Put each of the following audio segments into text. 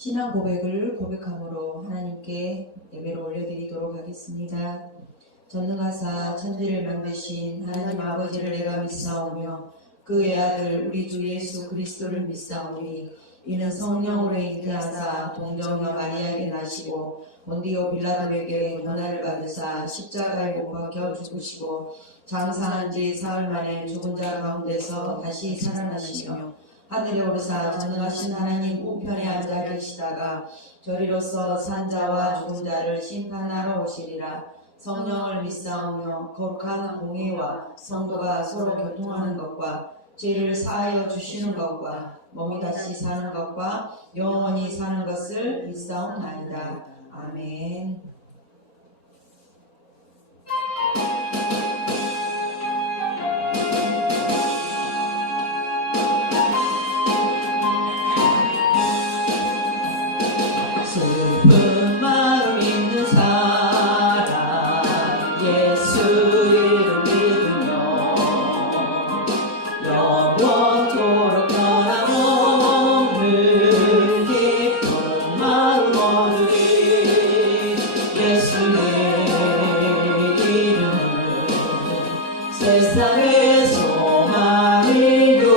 신앙 고백을 고백함으로 하나님께 예배를 올려드리도록 하겠습니다. 전능하사 천지를 만드신 하나님 아버지를 내가 믿사오며 그의 아들 우리 주 예수 그리스도를 믿사오니 이는 성령으로 잉태하사 동정녀 마리아에게 나시고 본디오 빌라도에게 고난을 받으사 십자가에 못 박혀 죽으시고 장사한 지 사흘 만에 죽은 자 가운데서 다시 살아나시며 하늘에 오르사 전능하신 하나님 우편에 앉아 계시다가 저리로서 산 자와 죽은 자를 심판하러 오시리라. 성령을 믿사오며 거룩한 공의와 성도가 서로 교통하는 것과 죄를 사하여 주시는 것과 몸이 다시 사는 것과 영원히 사는 것을 믿사옵나이다. 아멘. 슬픈 마음 있는 사람 예수 이름 믿으며 영원토록 변함없는 깊은 마음 얻으리. 예수의 이름은 세상의 소망이요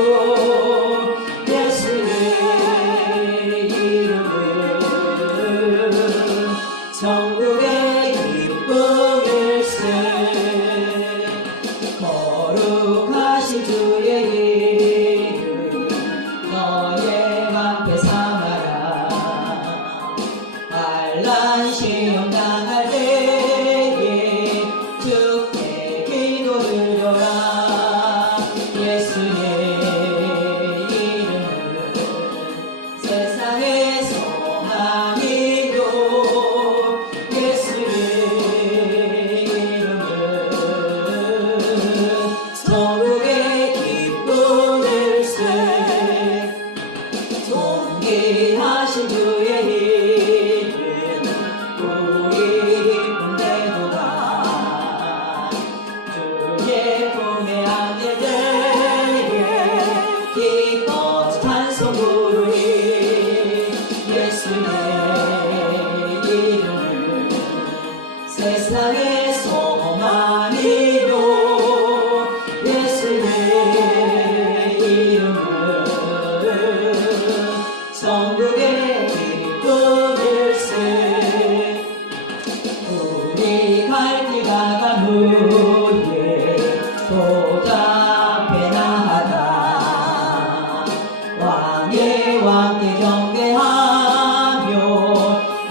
천국의 기쁨일세. 거룩하신 주의 이름 너의 앞에 삼아라. 환난 시험 당할 때에 주께 기도드려라. 예수의 이름은 세상의 소망이요 천국의 기쁨일세. 존귀하신 주의 이름 우리 기쁨 대도가 주의 품에 안게 되게 기뻐 찬송 부르리. 예수의 이름은 세상의 소망이요 천국의 기쁨일세. 우리 갈 길 가가무에 보답해 나하다. 왕의 왕께 경배하며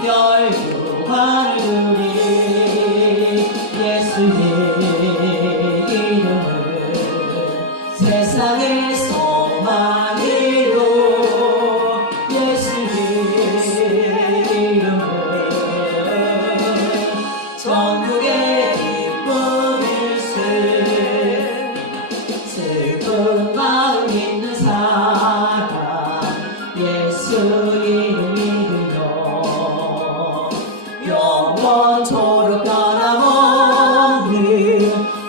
멸류관을 누리리. 예수의 이름은 세상의 소망이요 천국의 기쁨일세. 슬픈 마음 있는 사람 예수 이름 믿으며 영원토록 변함없는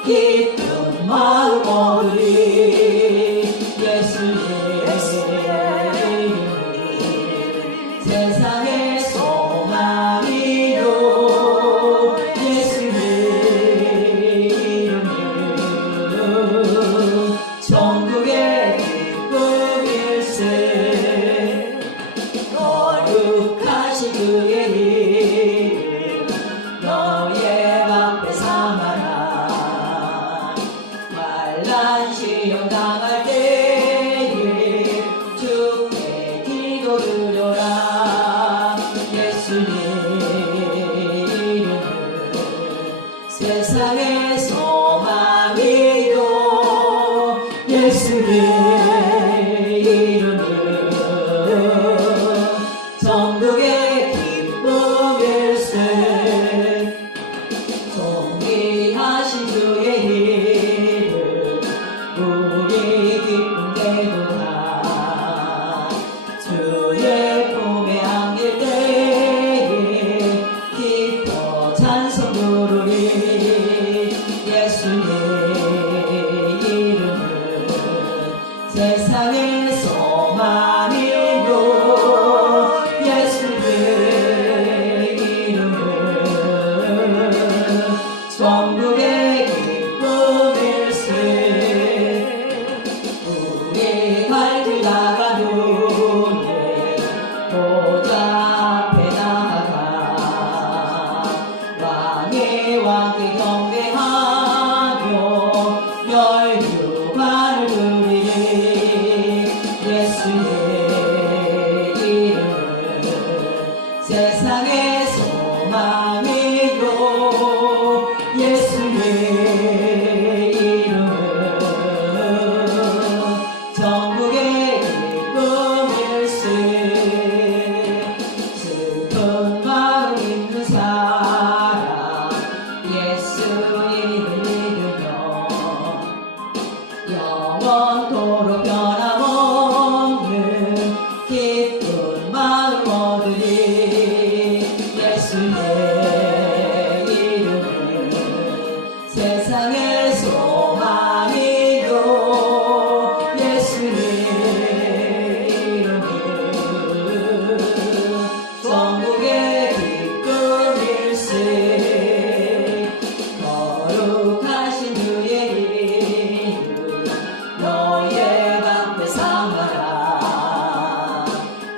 기쁜 마음 얻으리. 예수의 이름은 세상의 소망이요 천국의 기쁨일세. 거룩하신 그의 이름 너의 앞에 삼아라. 환난 시험 당할 때에 주께 기도드려라. 예수의 이름은 세상의 소망이요 예수의 이름은 천국의 기쁨 세상의 소망이요 예수의 이름은 전국의 기쁨일세. 슬픈 마음 있는 사람 예수 이름 믿으며 영원토록 변함없는 기쁜 마음 얻으리. 예수의 이름은 세상의 소망이요 예수의 이름은 전국의 기쁨일세. 거룩하신 주의 이름 너의 방패 삼아라.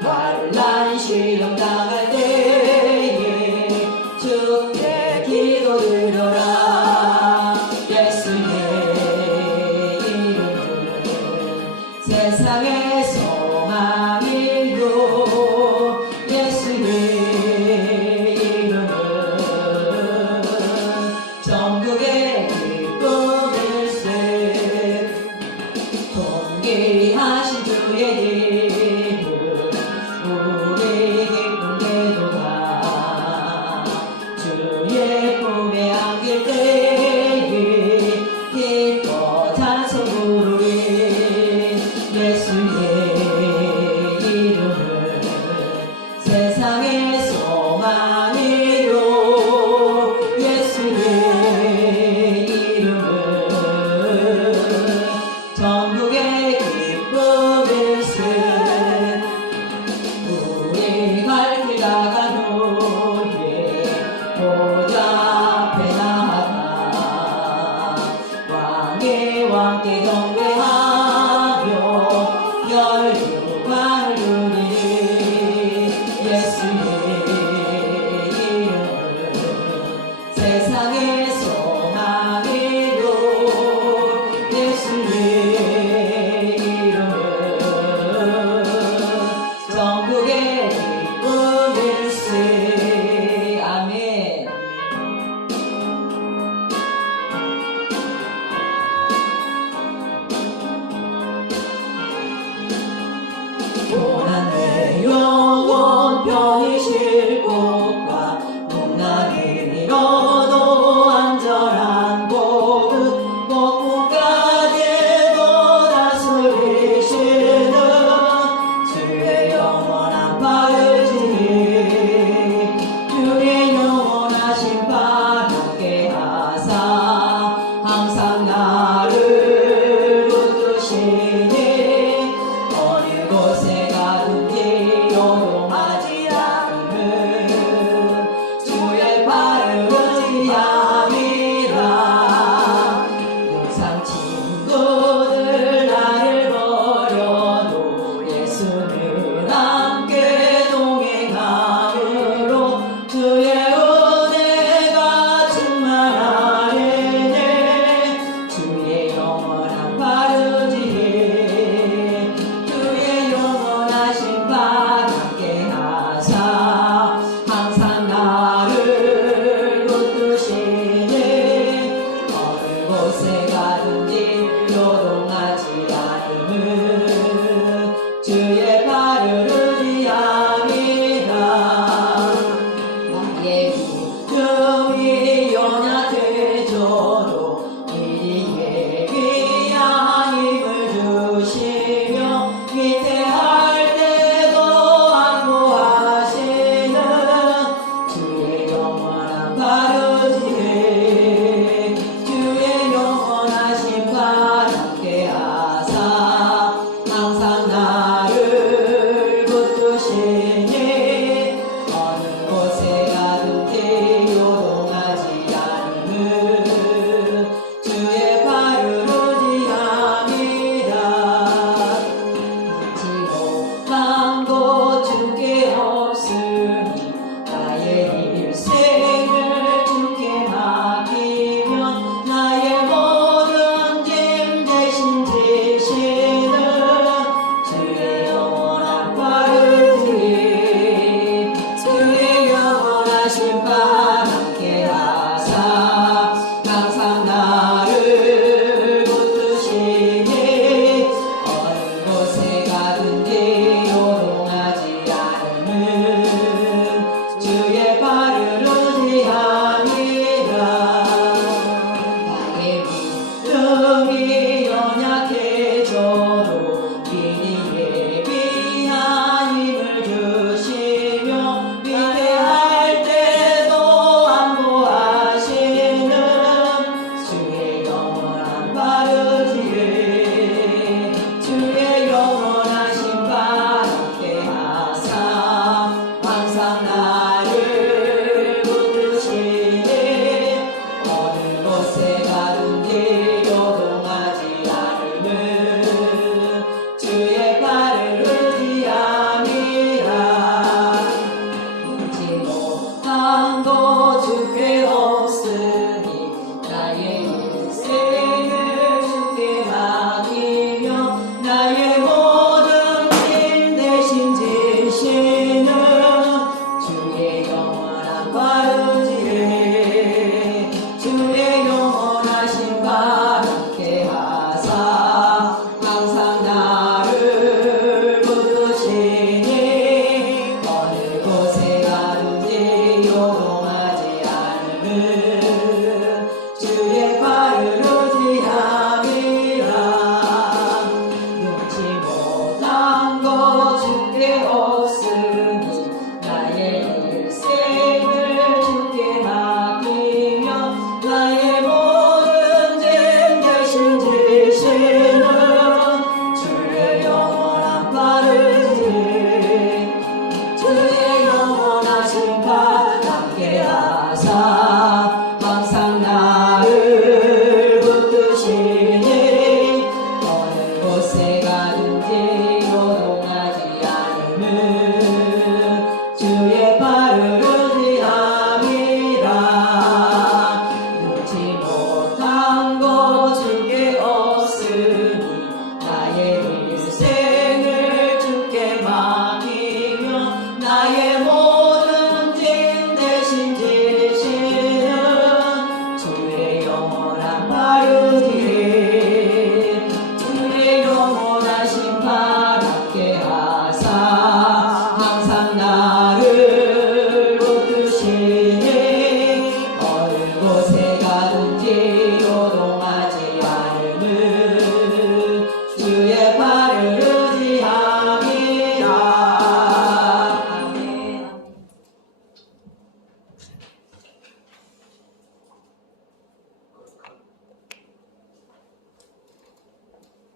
환난 시험 당할 때에 주께 기도 드려라. 예수의 이름은 세상의 소망이요 예수의 이름은 전국의 기쁨일세. 존귀하신 주의 이름 우리 기쁨 항상 나를 붙드시니 어느 곳에 가든지 요동하지 않음은 주의 팔을 의지함이라. 잊지 못한 것 주께 없으니 나의 인생을 주께 맡기며 나의 모든 짐 대신 지시는 주의 영원한 발의지에 주의 영원하신 발 함께 하사 항상 나를 붙드시니 어느 곳에 가든지 요동하지 않음은 주의 팔을 의지함이라. 눈치 못한 것 주께 없으니 나의 일생을 주께 맡기며 나의 모든 짐 대신 지시는 주의 영원한 발의지에 주의 영원하신 발 함께 하사 항상 나를 붙드시니 어느 곳에 가든지 요동하지 않음은 주의 팔을 의지함이라. 눈치 못한 것 주께 없으니 나의 일생을 주께 맡기며 나의 모든 짐 대신 지시는 주의 영원한 발의지에 주의 영원하신 발 함께 하사 항상 나를 붙드시니 어느 곳에 가든지 요동하지 않음은 주의 팔을 의지함이라. 아멘.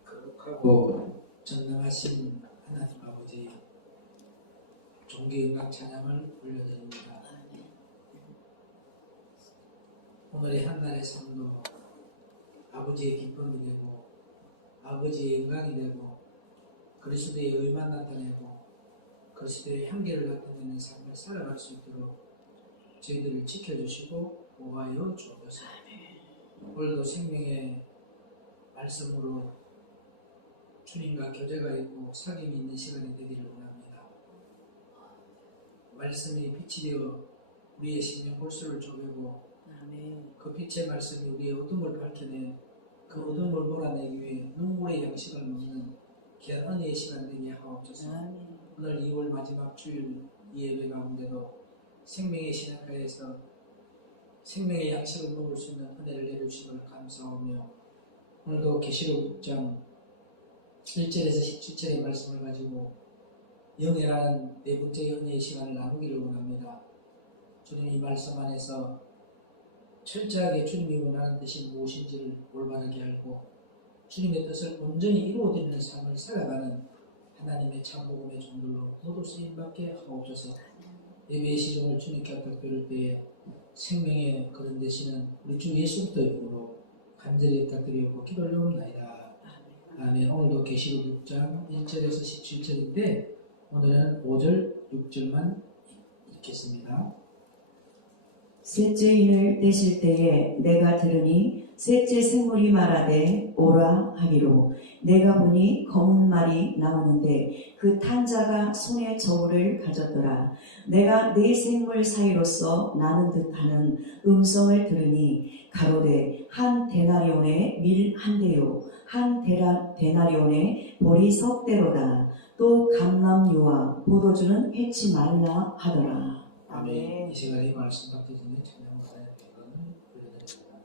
거룩하고 전능하신 하나님 아버지, 존귀 음악 찬양을 올려드립니다. 오늘의 한날의 삶도 아버지의 기쁨이 되고 아버지의 영광이 되고 그리스도의 의만 나타내고 그리스도의 향기를 나타내는 삶을 살아갈 수 있도록 저희들을 지켜주시고 보호하여 주옵소서. 오늘도 생명의 말씀으로 주님과 교제가 있고 사귐이 있는 시간이 되기를 원합니다. 말씀이 빛이 되어 우리의 심령 골수를 쪼개고 그 빛의 말씀이 우리의 어둠을 밝혀내 그 어둠을 몰아내기 위해 눈물의 양식을 먹는 귀한 은혜의 시간 되게 하옵소서. 오늘 2월 마지막 주일 이 예배 가운데도 생명의 신학가에서 생명의 양식을 먹을 수 있는 은혜를 내주시길 감사하며 오늘도 계시록 6장 1절에서 17절의 말씀을 가지고 영예라는 네 번째 은혜의 시간을 나누기를 원합니다. 주님이 말씀 안에서 철저하게 주님이 원하는 뜻이 무엇인지를 올바르게 알고 주님의 뜻을 온전히 이루어드리는 삶을 살아가는 하나님의 참복음의 종들로 모두 쓰임받게 하옵소서. 예배의 시종을 주님께 부탁드릴 때에 생명의 그런 되시는 우리 주 예수부터 이름으로 간절히 부탁드리고 기도를 올려옵나이다. 아멘. 오늘도 계시록 6장 1절에서 17절인데 오늘은 5절, 6절만 읽겠습니다. 셋째 인을 떼실 때에 내가 들으니 셋째 생물이 말하되 오라 하기로 내가 보니 검은 말이 나오는데 그 탄 자가 손에 저울을 가졌더라. 내가 네 생물 사이로서 나는 듯하는 음성을 들으니 가로되 한 데나리온에 밀 한 대요 한 데나리온에 보리 석 대로다. 또 감람유와 포도주는 해치 말라 하더라. 아멘. 이 시간에 말씀 받기 전에 찬양 받아야 되거든 올려드립니다.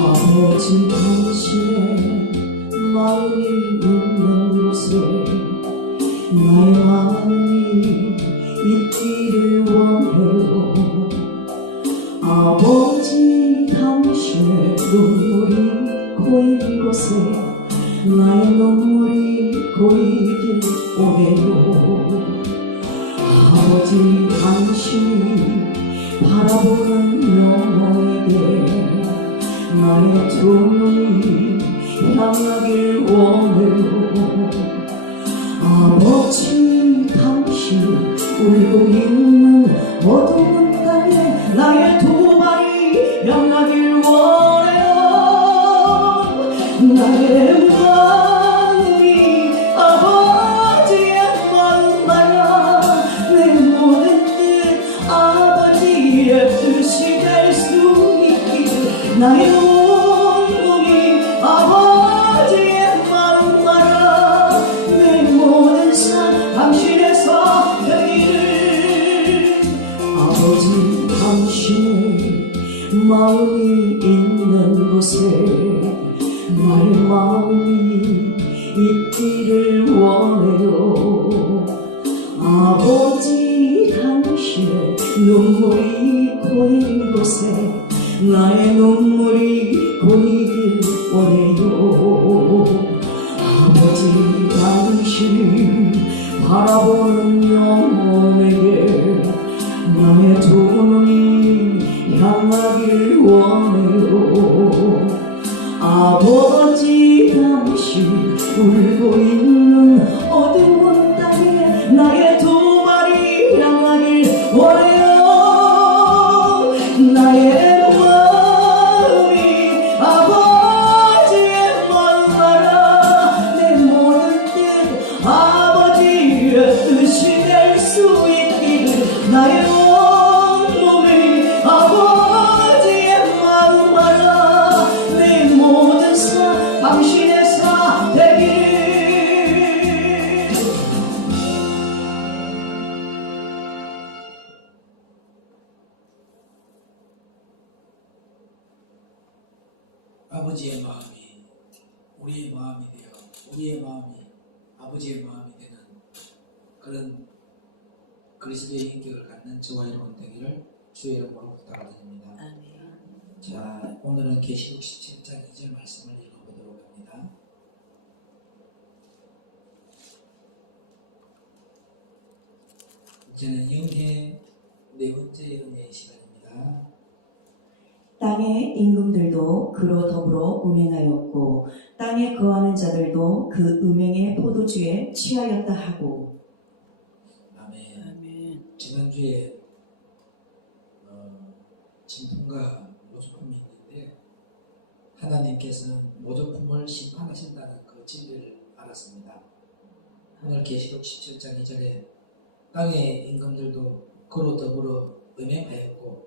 아버지 당신의 마음이 있는 곳에 나의 마음이 있기를 원해요. 아버지 당신의 눈물이 고인 곳에 나의 눈물이 고이길 원해요. 아버지 당신이 바라보는 영혼에게 나의 두 눈이 향하길 원해요. 아버지 당신 울고 있는 어두운 땅에 나의 두 발이 향하길 원해요. 나의 마음이 아버지의 마음 말아 내 모든 뜻 아버지의 뜻이 될 수 있기를 나의 온몸이 아버지의 마음 말아 내 모든 삶 당신에서 되기를. 아버지 당신의 마음이 있는 곳에 나의 마음이 있기를 원해요. 아버지 당신의 눈물이 고인 곳에 나의 눈물이 고이길 원해요. 아버지 당신이 바라보는 영혼에게 나의 두 눈이 향하길 원해요. 아버지 당신 울고 있는 어두운 땅에 나의 두 발이 향하길 원해요. 나의 마음이 아버지의 마음 알아 내 모든 뜻 아버지의 뜻이 될 수 있기를. 나의 온몸이 아버지의 마음 알아 내 모든 삶 당신에서 되기를. 아버지의 마음이 우리의 마음이 되어 우리의 마음이 아버지의 마음이 되는 그런 그리스도의 인격을 갖는 저와 여러분 되기를 주의 이름으로 부탁드립니다. 자, 오늘은 계시록 17장 2절 말씀을 읽어보도록 합니다. 이제는 영해 네 번째 은혜의 시간입니다. 땅의 임금들도 그로 더불어 음행하였고 땅에 거하는 자들도 그 음행의 포도주에 취하였다 하고. 아멘. 지난주에 진품과 모조품이 있는데 하나님께서는 모조품을 심판하신다는 그 진리를 알았습니다. 오늘 계시록 17장 2절에 땅의 임금들도 그로 더불어 음행하였고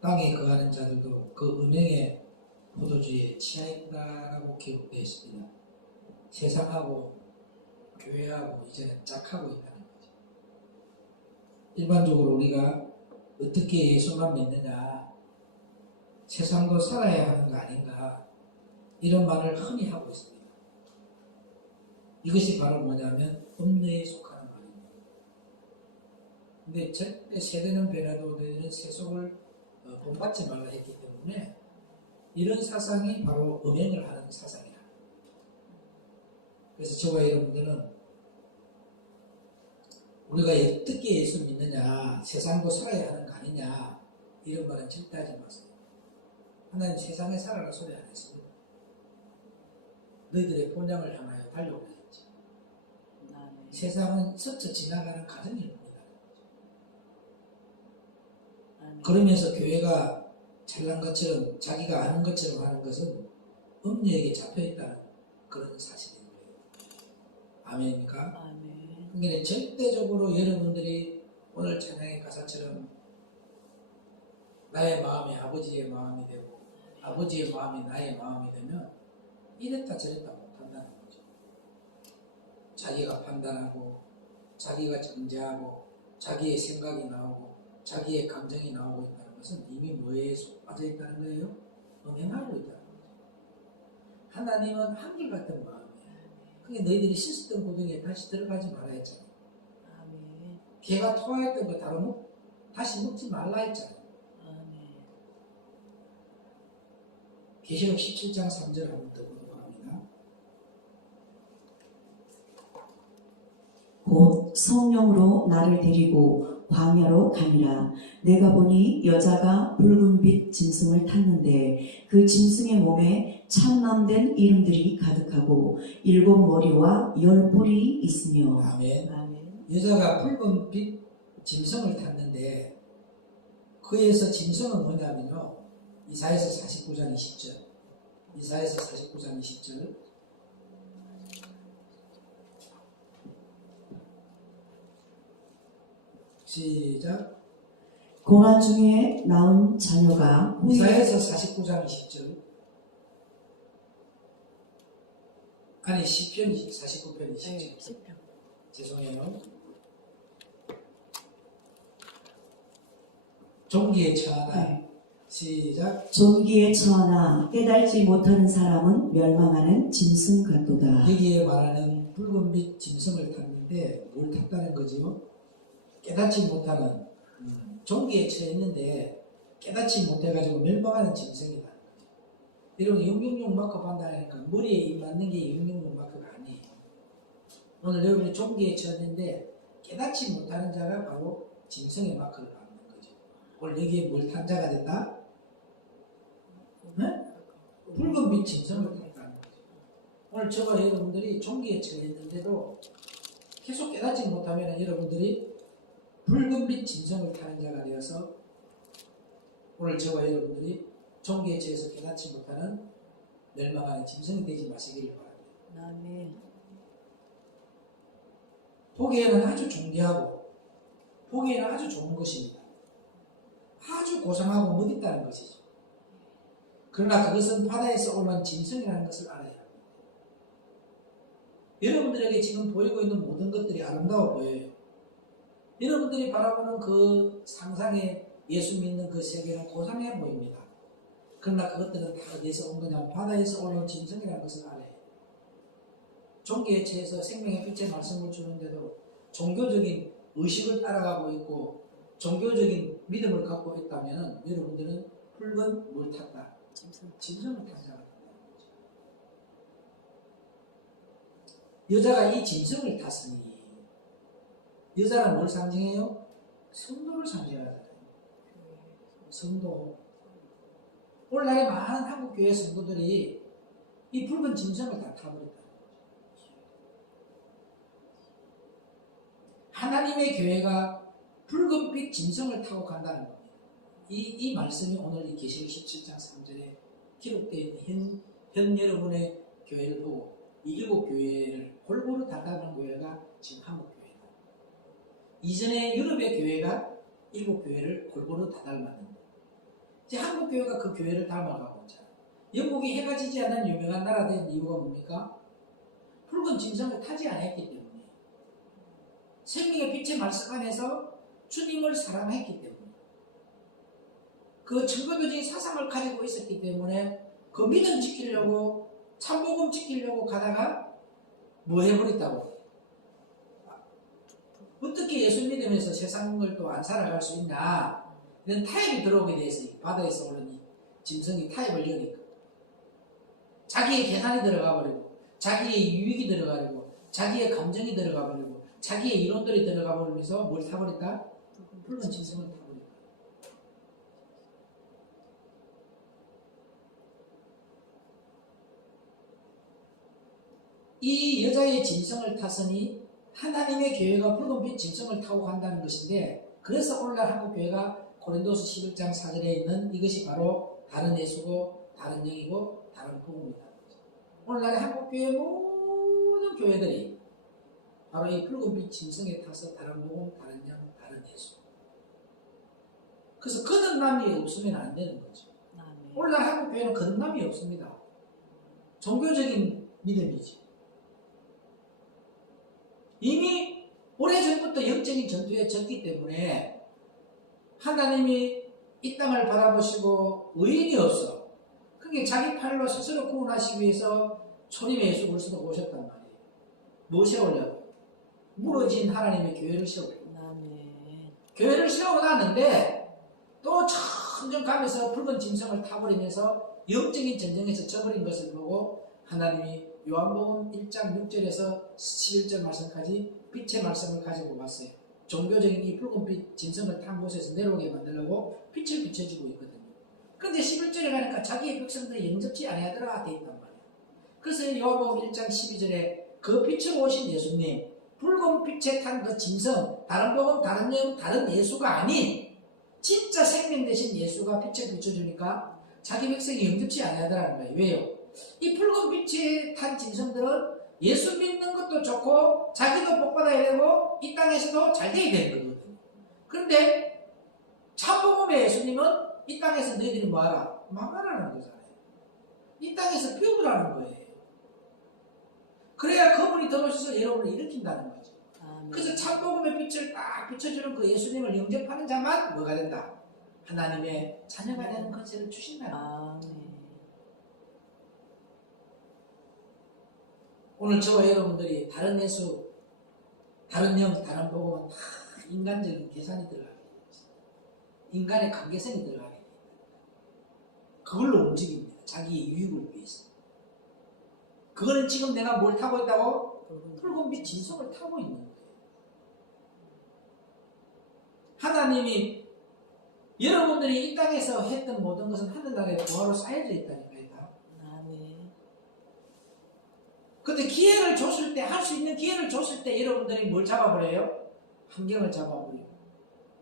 땅에 거하는 자들도 그 음행의 포도주에 취하였다라고 기록되어 있습니다. 세상하고 교회하고 이제는 짝하고 있다는 거죠. 일반적으로 우리가 어떻게 예수만 믿느냐, 세상도 살아야 하는 거 아닌가, 이런 말을 흔히 하고 있습니다. 이것이 바로 뭐냐면 음녀에 속하는 말입니다. 근데 절대 세대는 변해도 너희는 세속을 본받지 말라 했기 때문에 이런 사상이 바로 음행을 하는 사상이라. 그래서 저와 여러분들은 우리가 어떻게 예수 믿느냐, 세상도 살아야 하는 거 아니냐, 이런 말은 절대 하지 마세요. 하나님 세상에 살아라 소리 안 했습니다. 너희들의 본향을 향하여 달려오라 했지. 세상은 스쳐 지나가는 가정일 뿐이다. 그러면서 교회가 잘난 것처럼 자기가 아는 것처럼 하는 것은 음녀에게 잡혀있다는 그런 사실인 거예요. 아멘입니까? 아멘. 그러니까 절대적으로 여러분들이 오늘 찬양의 가사처럼 나의 마음이 아버지의 마음이 되고 아버지의 마음이 나의 마음이 되면 이랬다 저랬다 못한다는 거죠. 자기가 판단하고 자기가 정죄하고 자기의 생각이 나오고 자기의 감정이 나오고 있다는 것은 이미 뭐에 빠져 있다는 거예요? 음행하고 있다는 거죠. 하나님은 한결같은 마음이에요. 그게 너희들이 씻었던 구덩이에 다시 들어가지 말아야 했잖아요. 개가 토하였던 거 다시 먹지 말라 했잖아요. 계시록 17장 3절 한번 더 보도록 합니다. 곧 성령으로 나를 데리고 광야로 가니라. 내가 보니 여자가 붉은 빛 짐승을 탔는데 그 짐승의 몸에 참남된 이름들이 가득하고 7 머리와 10 뿔이 있으며. 아멘. 아멘. 여자가 붉은 빛 짐승을 탔는데 그에서 짐승은 뭐냐면요. 이사야서 49장 20절. 이사야서 49장 20절. 시작. 고난 중에 낳은 자녀가 후에 이사야서 49장 20절. 아니 시편 49편 20절. 죄송해요. 종기에 처하나. 네. 시작. 존귀에 처하나 깨달지 못하는 사람은 멸망하는 짐승 같도다. 여기에 말하는 붉은빛 짐승을 탔는데 뭘 탔다는 거지요? 깨닫지 못하는 종기에 처했는데 깨닫지 못해가지고 멸망하는 짐승이다. 여러분 666 마크 판단하니까 머리에 입 맞는 게 666 마크가 아니에요. 오늘 여러분이 종기에 처했는데 깨닫지 못하는 자가 바로 짐승의 마크를 받는 거죠. 오늘 여기에 뭘 탄 자가 됐다? 네? 붉은빛 짐승을 탔다는 거죠. 오늘 저와 여러분들이 종기에 처했는데도 계속 깨닫지 못하면 여러분들이 붉은빛 짐승을 타는 자가 되어서 오늘 저와 여러분들이 종기에 처해서 깨닫지 못하는 멸망하는 짐승이 되지 마시기를 바랍니다. 아멘. 보기에는 아주 존귀하고 보기에는 아주 좋은 것입니다. 아주 고상하고 멋있다는 것이죠. 그러나 그것은 바다에서 올라온 짐승이라는 것을 알아야 합니다. 여러분들에게 지금 보이고 있는 모든 것들이 아름다워 보여요. 여러분들이 바라보는 그 상상의 예수 믿는 그 세계는 고상해 보입니다. 그러나 그것들은 다 어디에서 온 거냐면 바다에서 올라온 짐승이라는 것을 알아요. 종기에 처해서 생명의 빛의 말씀을 주는데도 종교적인 의식을 따라가고 있고 종교적인 믿음을 갖고 있다면 여러분들은 붉은 물 탔다. 짐승을 탄 자가 된다는 거죠. 여자가 이 짐승을 탔으니 여자는 뭘 상징해요? 성도를 상징하잖아요. 성도. 오늘날에 많은 한국교회 성도들이 이 붉은 짐승을 다 타버렸다는 거죠. 하나님의 교회가 붉은빛 짐승을 타고 간다는 겁니다. 이 말씀이 오늘 이 계시록 17장 3절에 기록되어 있는 현 여러분의 교회를 보고 이 7 교회를 골고루 다가가는 교회가 지금 한국 교회다. 이전에 유럽의 교회가 7 교회를 골고루 다 닮았는데 이제 한국 교회가 그 교회를 닮아가고 있잖아요. 영국이 해가 지지 않는 유명한 나라 된 이유가 뭡니까? 붉은 짐승을 타지 않았기 때문에 생명의 빛의 말씀 안에서 주님을 사랑했기 때문에 그 천부교적인 사상을 가지고 있었기 때문에 그 믿음 지키려고 참복음 지키려고 가다가 뭐 해버렸다고? 어떻게 예수 믿으면서 세상을 또 안 살아갈 수 있냐? 이런 타협이 들어오게 돼서 바다에서 오르니 짐승이 타협을 여니까 자기의 계산이 들어가 버리고 자기의 유익이 들어가 버리고 자기의 감정이 들어가 버리고 자기의 이론들이 들어가 버리면서 뭘 타버렸다? 붉은 짐승을 타버렸다. 이 여자의 짐승을 탔으니 하나님의 교회가 붉은빛 짐승을 타고 간다는 것인데 그래서 오늘날 한국교회가 고린도서 11장 4절에 있는 이것이 바로 다른 예수고 다른 영이고 다른 복음이다. 오늘날 한국교회 모든 교회들이 바로 이 붉은빛 짐승에 타서 다른 복음, 다른 영, 다른 예수. 그래서 거듭남이 없으면 안 되는 거죠. 오늘날 한국교회는 거듭남이 없습니다. 종교적인 믿음이지. 이미 오래전부터 영적인 전투에 졌기 때문에 하나님이 이 땅을 바라보시고 의인이 없어. 그게 자기 팔로 스스로 구원하시기 위해서 초림의 예수 그리스도가 오셨단 말이에요. 뭐 세우려고? 무너진 하나님의 교회를 세우려고. 교회를 세워놨는데 또 점점 가면서 붉은 짐승을 타버리면서 영적인 전쟁에서 져버린 것을 보고 하나님이 요한복음 1장 6절에서 11절 말씀까지 빛의 말씀을 가지고 왔어요. 종교적인 이 붉은빛 짐승을 탄 곳에서 내려오게 만들려고 빛을 비춰주고 있거든요. 그런데 11절에 가니까 자기의 백성들이 영접지 아니하더라 돼 있단 말이에요. 그래서 요한복음 1장 12절에 그 빛으로 오신 예수님, 붉은 빛에 탄 그 짐승, 다른 복음, 다른 영, 다른 예수가 아닌 진짜 생명 되신 예수가 빛을 비춰주니까 자기 백성이 영접지 아니하더라는 거예요. 왜요? 이 붉은 빛에 탄 짐승들은 예수 믿는 것도 좋고 자기도 복받아야 되고 이 땅에서도 잘 돼야 되는 거거든요. 그런데 참복음의 예수님은 이 땅에서 너희들이 뭐하라? 망하라는 거잖아요. 이 땅에서 배우라는 거예요. 그래야 그분이 들어오셔서 여러분을 일으킨다는 거죠. 그래서 참복음의 빛을 딱 비춰주는 그 예수님을 영접하는 자만 뭐가 된다? 하나님의 자녀가 되는 것을 주신다는 거예요. 오늘 저와 여러분들이 다른 예수, 다른 영, 다른 복음은 다 인간적인 계산이 들어가게 됩니다. 인간의 관계성이 들어가게 됩니다. 그걸로 움직입니다. 자기의 유익을 위해서. 그거는 지금 내가 뭘 타고 있다고? 붉은빛 진성을 타고 있는 거예요. 하나님이 여러분들이 이 땅에서 했던 모든 것은 하늘나라의 보화로 쌓여져 있다니까요. 근데 기회를 줬을 때, 할 수 있는 기회를 줬을 때 여러분들이 뭘 잡아버려요? 환경을 잡아버리고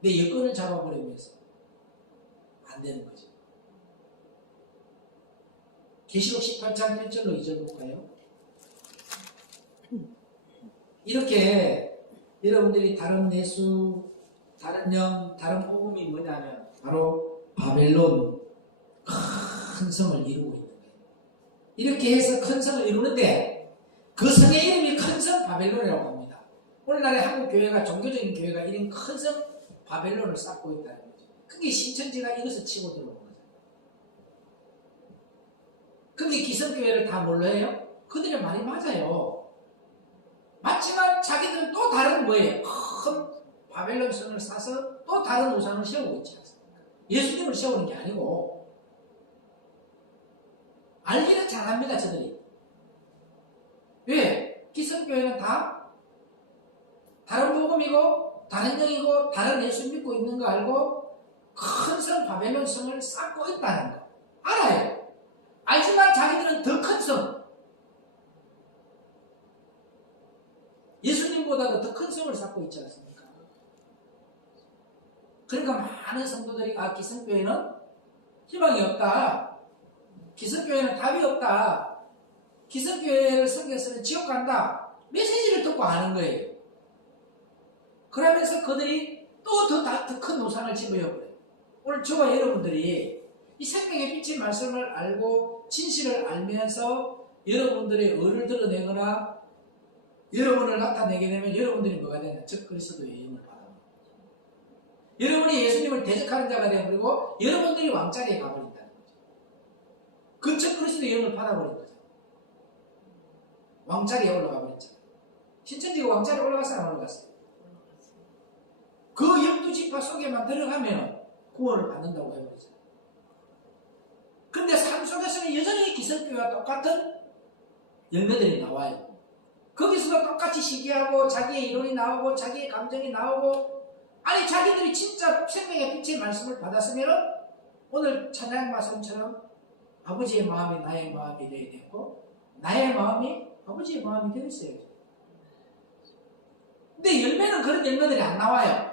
내 여건을 잡아버리면서 안 되는 거죠. 계시록 18장 1절로 2절 볼까요? 이렇게 여러분들이 다른 예수, 다른 영, 다른 복음이 뭐냐면 바로 바벨론 큰 성을 이루고 있는 거예요. 이렇게 해서 큰 성을 이루는데 그 성의 이름이 큰 성 바벨론이라고 합니다. 오늘날의 한국 교회가 종교적인 교회가 이런 큰 성 바벨론을 쌓고 있다는 거죠. 그게 신천지가 이것을 치고 들어온 거죠. 그게 기성교회를 다 뭘로 해요? 그들의 말이 맞아요. 맞지만 자기들은 또 다른 뭐예요? 큰 바벨론 성을 쌓아서 또 다른 우상을 세우고 있지 않습니까? 예수님을 세우는 게 아니고 알기는 잘합니다. 저들이. 왜? 기성교회는 다 다른 복음이고 다른 영이고 다른 예수 믿고 있는 거 알고 큰 성 바벨론 성을 쌓고 있다는 거 알아요. 알지만 자기들은 더 큰 성, 예수님보다도 더 큰 성을 쌓고 있지 않습니까? 그러니까 많은 성도들이 기성교회는 희망이 없다, 기성교회는 답이 없다, 기성교회를 섬겼으면 지옥 간다 메시지를 듣고 아는 거예요. 그러면서 그들이 또 더 큰 우상을 집어요. 오늘 저와 여러분들이 이 생명의 빛의 말씀을 알고 진실을 알면서 여러분들의 의를 드러내거나 여러분을 나타내게 되면 여러분들이 뭐가 되냐? 즉 그리스도의 영을 받아요. 여러분이 예수님을 대적하는 자가 되어버리고 여러분들이 왕자리에 가버린다는 거죠. 그 즉 그리스도의 영을 받아버린 거죠. 왕자리에 올라가 버렸잖아요. 신천지가 왕자리에 올라갔어요? 안 올라갔어요? 그 12지파 속에만 들어가면 구원을 받는다고 해버리잖아요. 근데 삶 속에서는 여전히 기성교회와 똑같은 열매들이 나와요. 거기서도 똑같이 시기하고 자기의 이론이 나오고 자기의 감정이 나오고, 아니 자기들이 진짜 생명의 빛의 말씀을 받았으면 오늘 찬양 말씀처럼 아버지의 마음이 나의 마음이 되어야 되고 나의 마음이 아버지의 마음이 되어 있어야죠. 근데 열매는 그런 열매들이 안 나와요.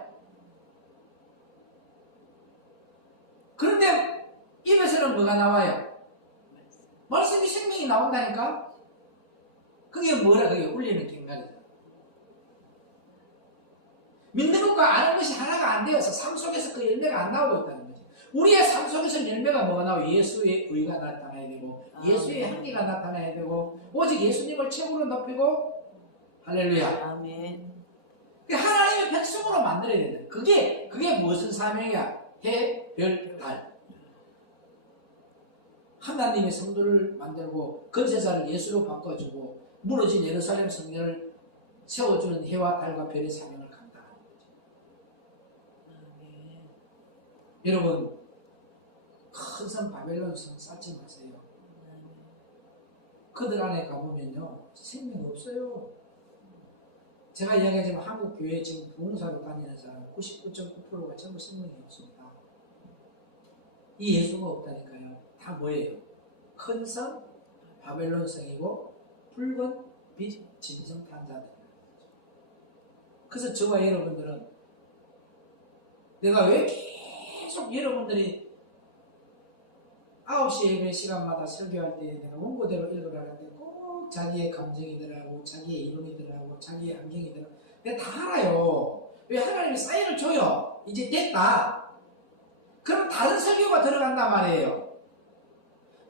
그런데 입에서는 뭐가 나와요? 말씀이 생명이 나온다니까? 그게 뭐라 그게 울리는 갱갈이다. 믿는 것과 아는 것이 하나가 안 되어서 삶 속에서 그 열매가 안 나오고 있다는 거죠. 우리의 삶 속에서 열매가 뭐가 나와요? 예수의 의가 나타나야 되고 예수의 향기가 나타나야 되고 오직 예수님을 최고로 높이고 할렐루야. 아멘. 하나님의 백성으로 만들어야 된다. 그게 무슨 사명이야? 해, 별, 달. 하나님의 성도를 만들고 건세사를 예수로 바꿔주고 무너진 예루살렘 성전을 세워주는 해와 달과 별의 사명을 감당하는 거죠. 여러분, 큰 성 바벨론 성 쌓지 마세요. 그들 안에 가보면요, 생명 없어요. 제가 이야기하지만 한국 교회 지금 부흥사로 다니는 사람 99.9%가 전부 생명이 없습니다. 이 예수가 없다니까요. 다 뭐예요? 큰 성, 바벨론 성이고 붉은 빛 진성 탄자들. 그래서 저와 여러분들은 내가 왜 계속 여러분들이 9시 예배 시간마다 설교할 때 내가 원고대로 읽으라는데 꼭 자기의 감정이더라고, 자기의 이론이더라고, 자기의 안경이더라고. 내가 다 알아요. 왜 하나님이 사인을 줘요? 이제 됐다. 그럼 다른 설교가 들어간단 말이에요.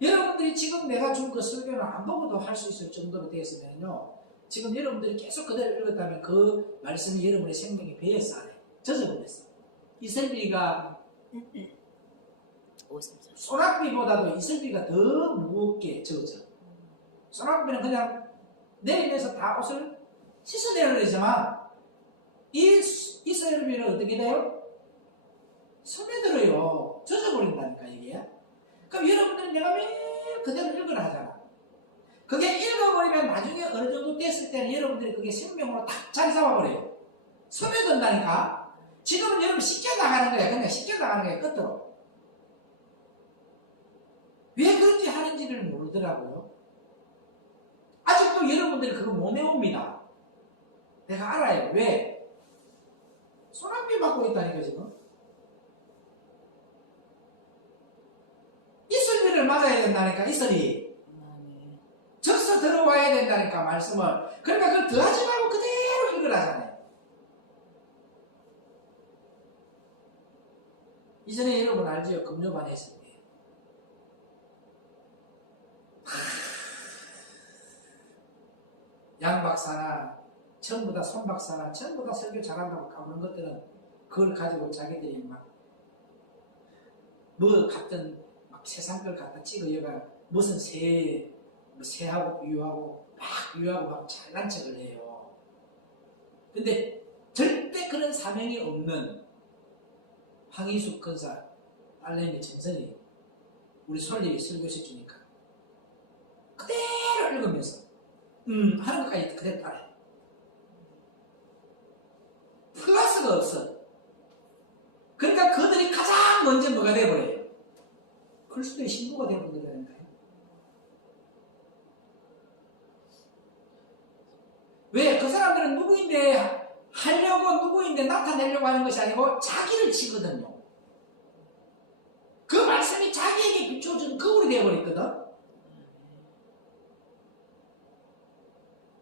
여러분들이 지금 내가 준 그 설교는 안 보고도 할 수 있을 정도로 되었으면요. 지금 여러분들이 계속 그대로 읽었다면 그 말씀이 여러분의 생명에 배어서 안에 젖어버렸어. 이슬비가 소낙비보다도 이슬비가 더 무겁게 젖어. 소낙비는 그냥 내리면서 다 옷을 씻어내려지만 이슬비는 어떻게 돼요? 스며들어요. 젖어버린다니까 이게. 그럼 여러분들이 내가 매일 그대로 읽으라 하잖아. 그게 읽어버리면 나중에 어느 정도 됐을 때는 여러분들이 그게 생명으로 딱 자리 잡아버려요. 스며든다니까. 지금은 여러분 씻겨나가는 거야. 그냥 씻겨나가는 거야. 끝으로. 왜 그런지 하는지를 모르더라고요. 아직도 여러분들이 그거 못 외웁니다. 내가 알아요. 왜? 소낙비 받고 있다니까 지금. 이슬비를 맞아야 된다니까. 이슬이 적서 들어와야 된다니까 말씀을. 그러니까 그걸 더하지 말고 그대로 읽으라잖아요. 이전에 여러분 알지요? 금요반에 했을 때 양 박사나 전부 다 손 박사나 전부 다 설교 잘한다고 까부는 것들은 그걸 가지고 자기들이 막 뭐 같은 막 세상 걸 갖다 찍어여가 무슨 새하고 비유하고 막 비유하고 막 잘난 척을 해요. 근데 절대 그런 사명이 없는 황희숙 근사 딸내미 정선이 우리 솔님이 설교시 주니까 그대로 읽으면서 하는 것까지 그대로 따라해. 플러스가 없어. 그러니까 그들이 가장 먼저 뭐가 돼버려요? 그리스도의 신부가 돼버린다니까요. 왜? 그 사람들은 누구인데 하려고 누구인데 나타내려고 하는 것이 아니고 자기를 치거든요. 그 말씀이 자기에게 비춰준 거울이 되어버렸거든.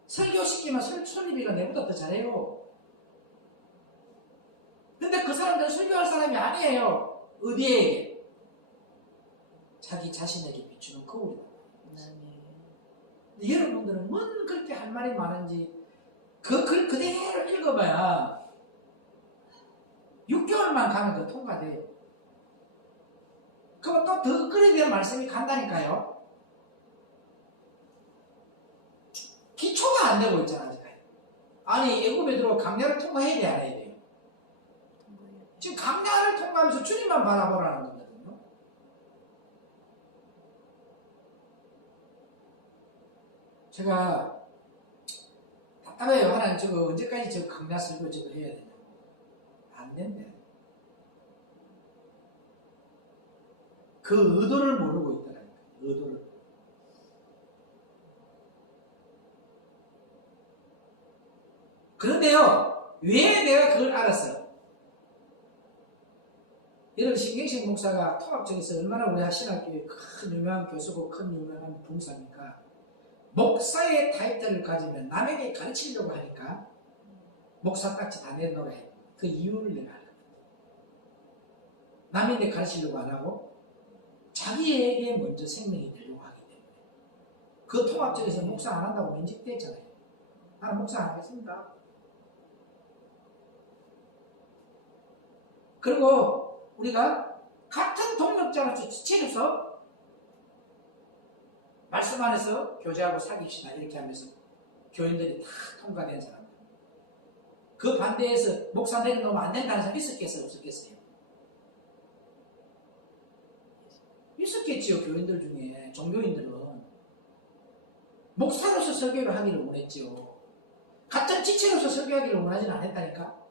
설교시키면 설립이가 내보다 더 잘해요. 근데 그 사람들은 설교할 사람이 아니에요. 어디에게? 자기 자신에게 비추는 거울이다. 근데 여러분들은 뭔 그렇게 할 말이 많은지 그 글 그대로 읽어봐야 6개월만 가면 그 통과돼요. 그럼 또 더 그래야 될 말씀이 간다니까요. 기초가 안 되고 있잖아 지금. 아니 애굽에 들어와 강야를 통과해야 돼 안 해야 돼요? 지금 강야를 통과하면서 주님만 바라보라는 거거든요. 제가 답답해요. 하나님 저거 언제까지 저 강야 설교 저거 해야 되냐고. 안 된대. 그 의도를 모르고 있더라니까. 의도를. 그런데요, 왜 내가 그걸 알았어요? 여러분, 신경식 목사가 통합적에서 얼마나 우리 신학교에 큰 유명한 교수고 큰 유명한 봉사니까 목사의 타이틀을 가지면 남에게 가르치려고 하니까 목사 딱지 다 내놓으라 해요. 그 이유를 내가 알거든. 남에게 가르치려고 안 하고 자기에게 먼저 생명이 되려고 하기 때문에 그 통합적에서 목사 안 한다고 면직됐잖아요. 나는 목사 안 하겠습니다. 그리고 우리가 같은 동력자로서 지체로서 말씀 안에서 교제하고 사귀시다 이렇게 하면서 교인들이 다 통과된 사람들. 그 반대에서 목사 내려놓으면 안 된다는 사람이 있었겠어요? 없었겠어요? 교인들 중에 종교인들은 목사로서 설교를 하기를 원했죠. 같은 지체로서 설교하기를 원하지는 않았다니까.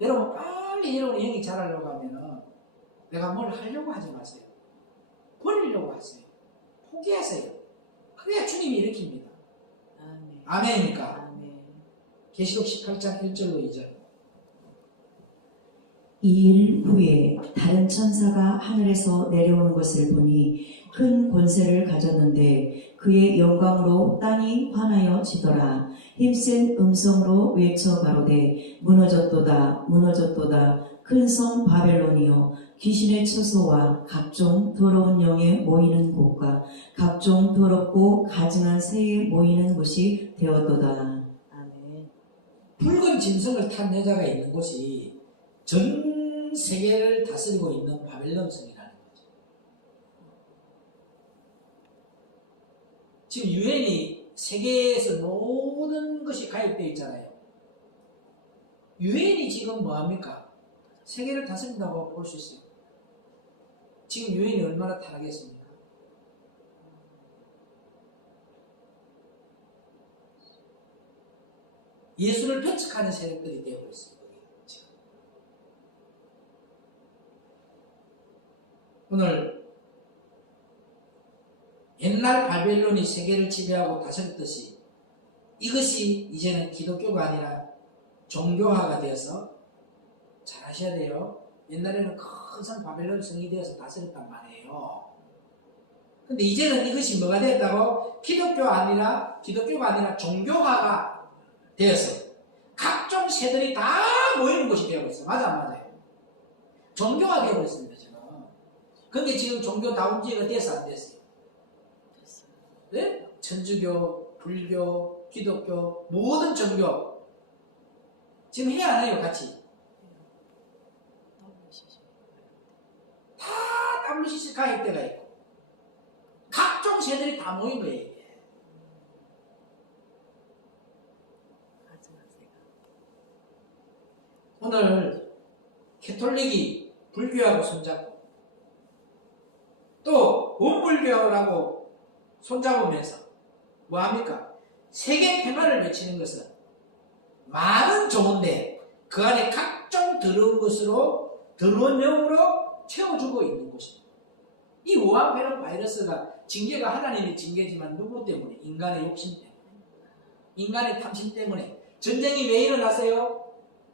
여러분 빨리 여러분이 영이 자라려고 하면은 내가 뭘 하려고 하지 마세요. 버리려고 하세요. 포기하세요. 그래야 주님이 일으킵니다. 아멘. 아멘입니까? 아멘. 계시록 18장 1절로 2절. 2일 후에 다른 천사가 하늘에서 내려오는 것을 보니 큰 권세를 가졌는데 그의 영광으로 땅이 환하여 지더라. 힘센 음성으로 외쳐 가로되 무너졌도다 무너졌도다 큰 성 바벨론이여 귀신의 처소와 각종 더러운 영에 모이는 곳과 각종 더럽고 가증한 새에 모이는 곳이 되었도다. 아멘. 붉은 짐승을 탄 여자가 있는 곳이 전 세계를 다스리고 있는 바벨론 성이라는 거죠. 지금 유엔이 세계에서 모든 것이 가입되어 있잖아요. 유엔이 지금 뭐합니까? 세계를 다스린다고 볼 수 있어요. 지금 유엔이 얼마나 타락했습니까? 예수를 배척하는 세력들이 되고 있어요. 지금. 오늘 옛날 바벨론이 세계를 지배하고 다스렸듯이 이것이 이제는 기독교가 아니라 종교화가 되어서 잘 아셔야 돼요. 옛날에는 큰 성 바벨론 성이 되어서 다스렸단 말이에요. 근데 이제는 이것이 뭐가 되었다고? 기독교가 아니라 종교화가 되어서 각종 새들이 다 모이는 곳이 되어버렸어요. 맞아 안 맞아요? 종교화 되어버렸습니다 지금. 근데 지금 종교다운지가 됐어 안 됐어요? 네? 천주교, 불교, 기독교 모든 종교 지금 해야 안 해요 같이? 다 WCC 가입대가 있고 각종 새들이 다 모인 거예요 이게. 오늘 캐톨릭이 불교하고 손잡고 또 원불교라고 손잡으면서 뭐합니까? 세계 평화를 외치는 것은 말은 좋은데 그 안에 각종 더러운 것으로 더러운 영으로 채워주고 있는 곳입니다. 이 우한폐렴 바이러스가 징계가 하나님의 징계지만 누구 때문에? 인간의 욕심 때문에, 인간의 탐심 때문에. 전쟁이 왜 일어났어요?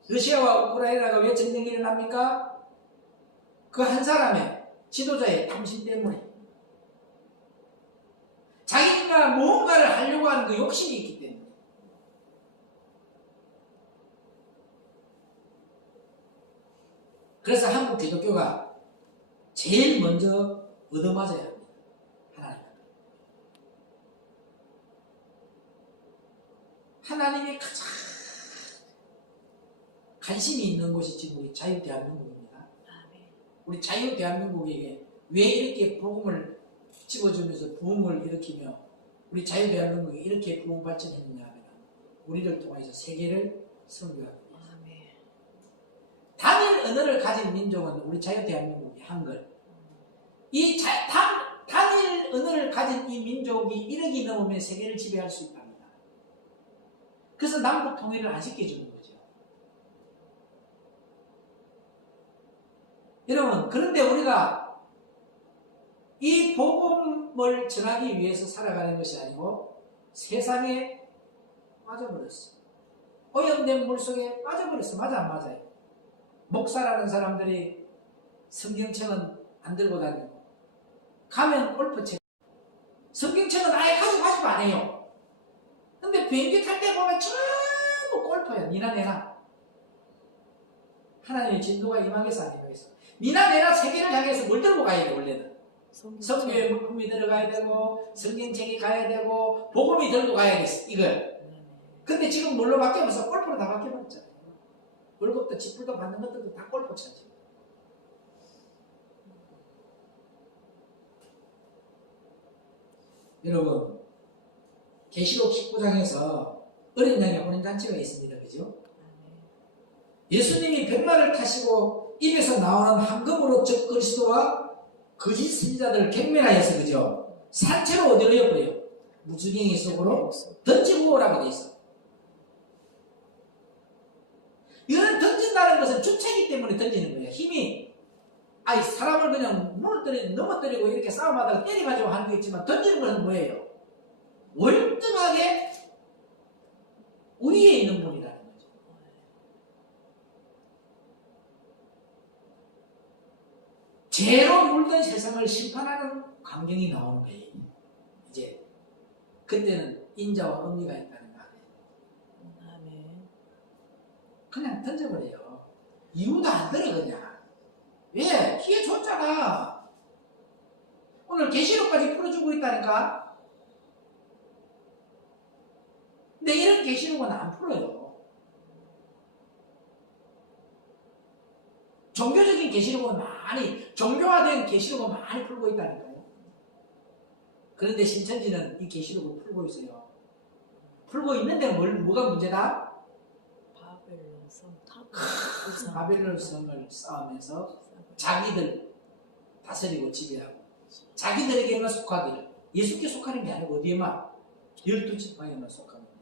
러시아와 우크라이나가 왜 전쟁이 일어납니까? 그 한 사람의 지도자의 탐심 때문에. 자기가 무언가를 하려고 하는 그 욕심이 있기 때문에. 그래서 한국 기독교가 제일 먼저 얻어맞아야 합니다. 하나님이 가장 관심이 있는 곳이 지금 우리 자유대한민국입니다. 우리 자유대한민국에게 왜 이렇게 복음을 집어주면서 부흥을 일으키며 우리 자유대한민국이 이렇게 부흥 발전했느냐 하면 우리를 통해서 세계를 선교합니다. 단일 언어를 가진 민족은 우리 자유대한민국이 한글. 이 단일 언어를 가진 이 민족이 1억이 넘으면 세계를 지배할 수 있답니다. 그래서 남북 통일을 안 시켜주는 거죠. 여러분, 그런데 우리가 이 복음을 전하기 위해서 살아가는 것이 아니고 세상에 빠져버렸어. 오염된 물속에 빠져버렸어. 맞아 안 맞아요? 목사라는 사람들이 성경책은 안 들고 다니고 가면 골프책 성경책은 아예 가져가지도 안 해요. 근데 비행기 탈 때 보면 전부 골프야. 니나 내나 하나님의 진도가 임하겠어 안 임하겠어? 니나 내나 세계를 향해서 뭘 들고 가야 돼? 원래는 성경의 물품이 들어가야 되고 성경책이 가야 되고 복음이 들고 가야겠어 이걸. 근데 지금 뭘로 바뀌어서 골프로 다 바뀌어버렸잖아요. 월급도 지불도 받는 것들도 다 골프 차지. 여러분, 계시록 19장에서 어린 양의 혼인잔치가 있습니다. 그죠? 예수님이 백마를 타시고 입에서 나오는 황금으로 적 그리스도와 거짓 선지자들을 경멸하여서 그죠? 산채로 어디로 엿버려요? 무지개 속으로 던지고 오라고 돼 있어. 이거는 던진다는 것은 주체이기 때문에 던지는 거예요. 힘이 사람을 그냥 넘어뜨리고 이렇게 싸움하다가 때려가지고 하는 게 있지만 던지는 것은 뭐예요? 월등하게 우리에 있는 분이라는 거죠. 죄로 물든 세상을 심판하는 광경이 나오는 거예요. 이제 그때는 인자와 의미가 있다는 거 아니에요. 그냥 던져버려요. 이유도 안 들어 그냥. 왜? 기회 줬잖아. 오늘 계시록까지 풀어주고 있다니까. 근데 이런 계시록은 안 풀어요. 종교적인 계시록은 종교화된 계시록은 많이 풀고 있다니까요. 그런데 신천지는 이 계시록을 풀고 있어요. 풀고 있는데 뭐가 문제다? 바벨론 성을 쌓으면서 자기들 다스리고 지배하고 자기들에게만 속하기를 예수께 속하는 게 아니고 어디에만 12지파에만 속하는 거예요.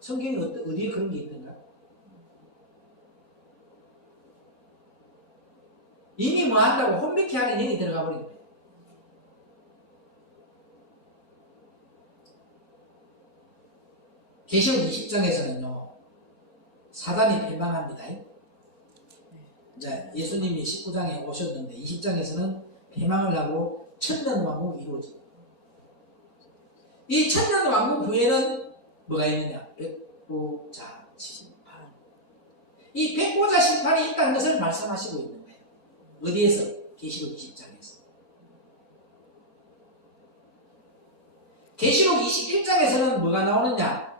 성경에 어디에 그런 게 있던가? 이미 뭐 한다고 혼미케 하는 얘기 들어가 버린 거예요. 계시록 20장에서는요 사단이 패망합니다. 이제 예수님이 19장에 오셨는데 20장에서는 패망을 하고 천년왕국이 이루어집니다. 이 천년왕국 후에는 뭐가 있느냐? 백보자 심판. 이 백보자 심판이 있다는 것을 말씀하시고 있는 거예요. 어디에서? 계시록 20장에서. 계시록 21장에서는 뭐가 나오느냐?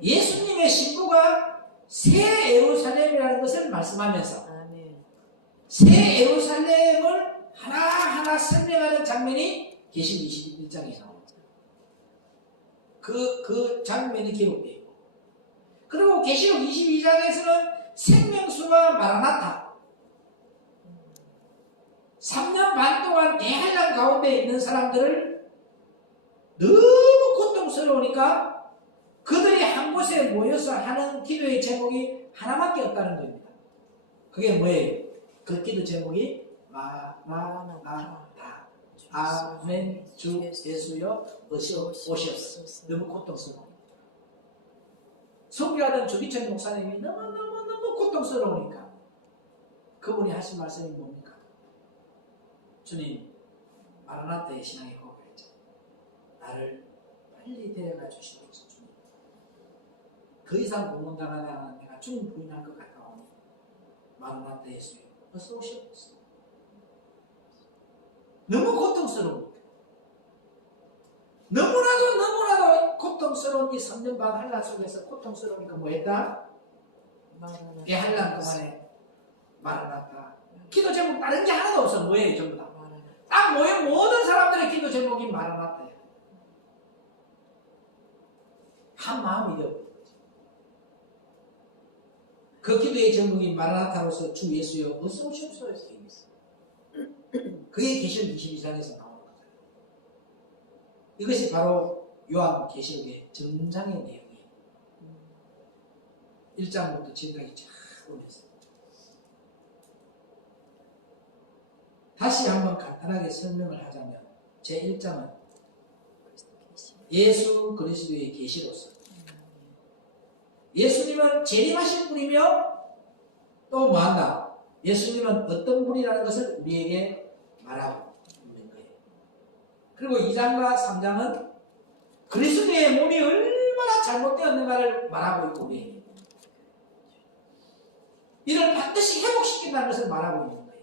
예수님의 신부가 새 예루살렘이라는 것을 말씀하면서 새 예루살렘을 하나하나 설명하는 장면이 계시록 21장에 나옵니다. 그 장면이 기록되어 있고, 그리고 계시록 22장에서는 생명수와 마라나타 3년 반 동안 대환란 가운데 있는 사람들을 너무 고통스러우니까 그들이 한 곳에 모여서 하는 기도의 제목이 하나밖에 없다는 겁니다. 그게 뭐예요? 그 기도 제목이 마라나타 아멘 주 예수여 오시옵소서. 너무 고통스러워. 설교하던 주기철 목사님이 너무 고통스러우니까 그분이 하신 말씀이 뭡니까? 주님 마라나타의 신앙의 고백이죠. 나를 빨리 데려가 주시옵소서. 주님 더 이상 고문당하다가 내가 주님 부인할 것 같아오니 마라나타 예수여 어서 오시옵소서. 너무 고통스러워. 너무나도 고통스러운 이 3년 반 한란 속에서 고통스러우니까 뭐 했다? 대한란 동안에 마라나타. 기도 제목 다른 게 하나도 없어. 뭐예요? 전부 다. 딱 모인 모든 사람들의 기도 제목이 마라나타예요. 한 마음이 되어버린 거죠. 그 기도의 제목이 마라나타로서 주 예수여 어서 오시옵소서. 그게 계시록 22장에서 나오는 거죠. 이것이 바로 요한 계시록의 정장의 내용이에요. 1장부터 지금까지 쫙 올렸어요. 다시 한번 간단하게 설명을 하자면 제1장은 예수 그리스도의 계시로서 예수님은 재림하신 분이며 또 뭐한다? 예수님은 어떤 분이라는 것을 우리에게 말하고 있는 거예요. 그리고 2장과 3장은 그리스도의 몸이 얼마나 잘못되었는가를 말하고 있고 우리에게 이를 반드시 회복시킨다는 것을 말하고 있는 거예요.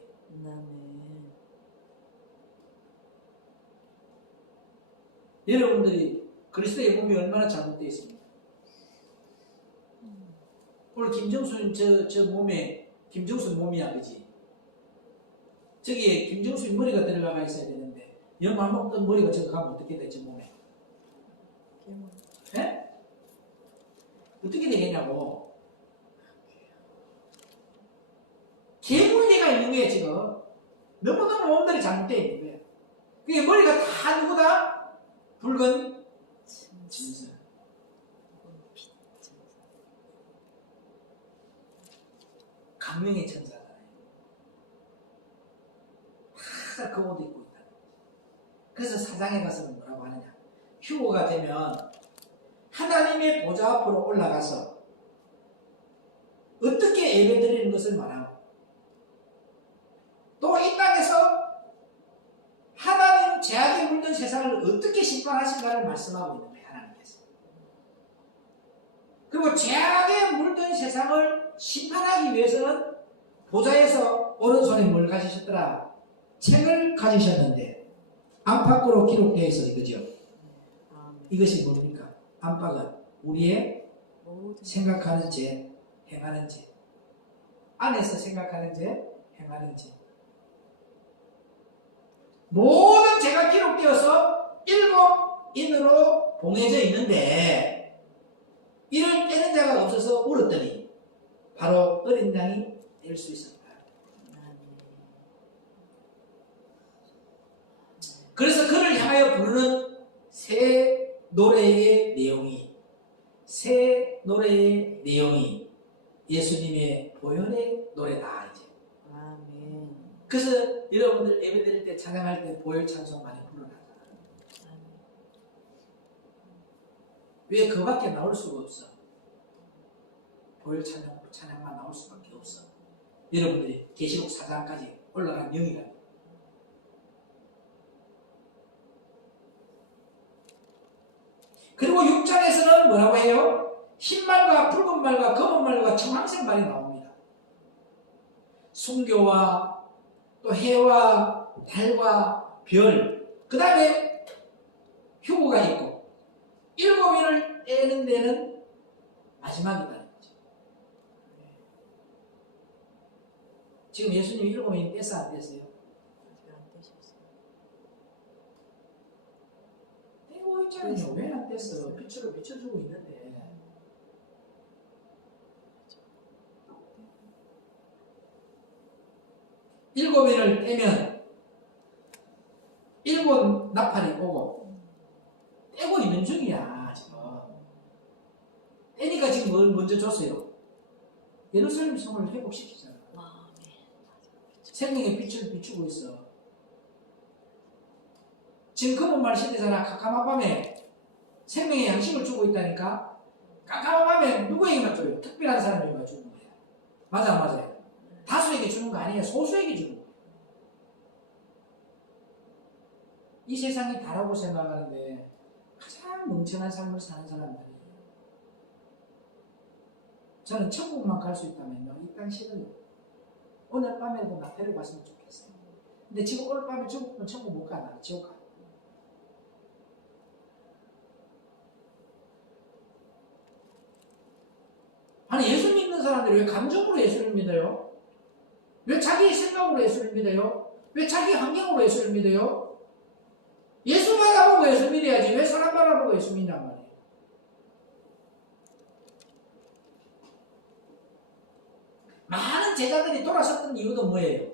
여러분들이 그리스도의 몸이 얼마나 잘못되어 있습니까? 오늘 김정수는 저 몸에 김정수 몸이야, 그지? 저기에 김정수의 머리가 들어가 있어야 되는데 연말 먹던 머리가 저기 가면 어떻게 돼, 저 몸에? 예? 어떻게 되겠냐고. 개물리가 있는 거예요, 지금. 너무너무 몸들이 잘못되어 있는 거예요. 그게 머리가 다 누구다? 붉은 진설. 강명의 천사잖아요. 다 그 옷 입고 있다. 그래서 사장에 가서는 뭐라고 하느냐? 휴거가 되면 하나님의 보좌 앞으로 올라가서 어떻게 예배드리는 것을 말하고, 또 이 땅에서 하나님 죄악에 물든 세상을 어떻게 심판하신가를 말씀하고 있는 거예요. 하나님께서. 그리고 죄악에 물든 세상을 심판하기 위해서는 보좌에서 오른손에 뭘 가지셨더라? 책을 가지셨는데 안팎으로 기록되어 있어 이거죠. 이것이 뭡니까? 안팎은 우리의 생각하는 죄, 행하는 죄, 안에서 생각하는 죄, 행하는 죄, 모든 죄가 기록되어서 7인으로 봉해져 있는데 이를 떼는 자가 없어서 울었더니 바로 어린 양이 뗄 수 있었다. 그래서 그를 향하여 부르는 새 노래의 내용이 예수님의 보혈의 노래다. 이제. 아멘. 그래서 여러분들 예배드릴 때 찬양할 때 보혈 찬송 많이 불러놨잖아요. 왜 그밖에 나올 수가 없어? 보혈 찬양만 나올 수밖에 없어. 여러분들이 계시록 4장까지 올라간 영이라고. 그리고 6장에서는 뭐라고 해요? 흰 말과 붉은 말과 검은 말과 청황색 말이 나옵니다. 순교와 또 해와 달과 별, 그 다음에 휴거가 있고 7인을 떼는 데는 마지막이다는 거죠. 지금 예수님이 7인 떼서 안 떼세요? 떼고 있잖아요. 왜 안 뗐어? 빛으로 비춰주고 있는데. 일곱 인을 떼면 7 나팔이 오고 떼고 있는 중이야 지금. 떼니까 지금 뭘 먼저 줬어요? 예루살렘 성을 회복시키잖아. 생명의 빛을 비추고 있어. 지금 검은 말 시대잖아. 캄캄한 밤에 생명의 양식을 주고 있다니까. 깜깜한 밤에 누구에게만 줘요? 특별한 사람에게만 주는 거예요. 맞아, 맞아요. 다수에게 주는 거 아니에요. 소수에게 주는 거예요. 이 세상이 다라고 생각하는데 가장 멍청한 삶을 사는 사람들이에요. 저는 천국만 갈 수 있다면요, 이 땅 싫어요. 오늘 밤에도 나 데려갔으면 좋겠어요. 근데 지금 오늘 밤에 죽으면 천국 못 가나? 지옥 가. 아니, 예수 믿는 사람들이 왜 감정으로 예수를 믿어요? 왜 자기 생각으로 예수를 믿어요? 왜 자기 환경으로 예수를 믿어요? 예수 바라보고 예수 믿어야지 왜 사람 바라보고 예수 믿냔 말이에요. 많은 제자들이 돌아섰던 이유도 뭐예요?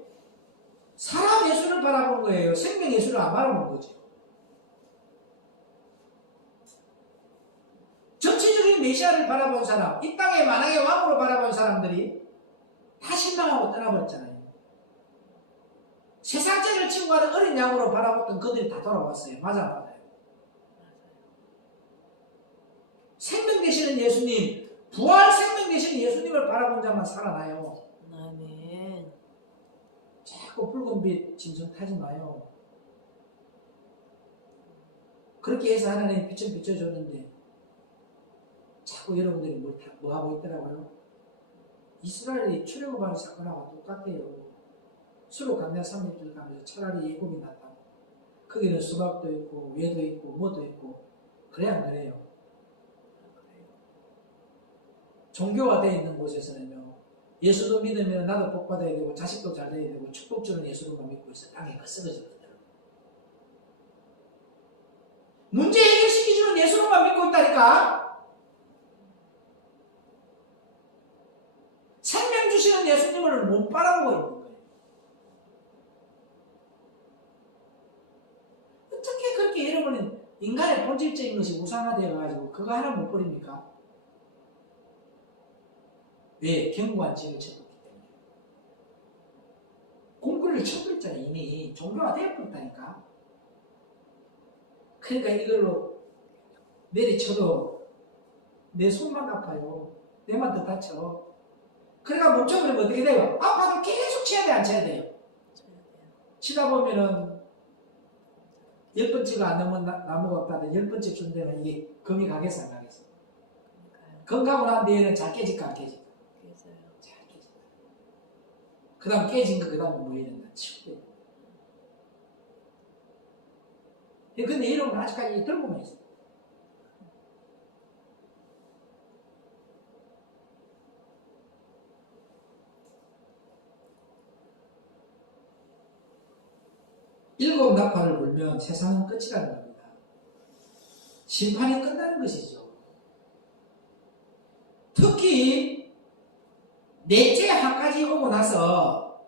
사람 예수를 바라본 거예요. 생명 예수를 안 바라본 거죠. 정치적인 메시아를 바라본 사람, 이 땅의 만왕의 왕으로 바라본 사람들이 다 실망하고 떠나버렸잖아요. 세상죄를 치고 가는 어린 양으로 바라봤던 그들이 다 돌아왔어요. 맞아요. 생명 되시는 예수님, 부활 생명 되시는 예수님을 바라본 자만 살아나요. 아멘. 자꾸 붉은 빛 짐승 타지 마요. 그렇게 해서 하나님이 빛을 비춰줬는데 자꾸 여러분들이 뭐 하고 있더라고요? 이스라엘이 출애굽하는 사건하고 똑같아요. 수로 강단 300길 가면서 차라리 예굽이 낫다고. 거기는 수박도 있고 외도 있고 뭐도 있고. 그래 안 그래요? 종교화되어 있는 곳에서는요, 예수도 믿으면 나도 복 받아야 되고 자식도 잘 돼야 되고 축복 주는 예수로만 믿고 있어. 땅에 그 쓰러졌거든. 문제 해결시켜주는 예수로만 믿고 있다니까. 생명 주시는 예수님을 못 바라보고 있는 거예요. 인간의 본질적인 것이 우상화되어가지고 그거 하나 못 버립니까? 왜? 견고한 지혜를 쳐버렸기 때문에. 공구리를 쳐버렸잖아요. 이미 종교가 되어버렸다니까. 그러니까 이걸로 내리쳐도 내 손만 아파요. 내만 더 다쳐. 그러니까 멈춰버리면 어떻게 돼요? 아파도 계속 쳐야 돼, 안 쳐야 돼요? 치다 보면은 10번째가 안 넘으면 나무가 없다든 10번째 쯤 되면 이게 금이 가겠어, 안 가겠어? 금 가고 난 뒤에는 잘 깨질까, 안 깨질까? 잘 깨진다. 그 다음 깨진 거, 그 다음에 뭐 해야 된다? 치우고. 근데 이런 건 아직까지 들고만 있어. 일곱 나팔을 불면 세상은 끝이라는 겁니다. 심판이 끝나는 것이죠. 특히 넷째 화까지 오고 나서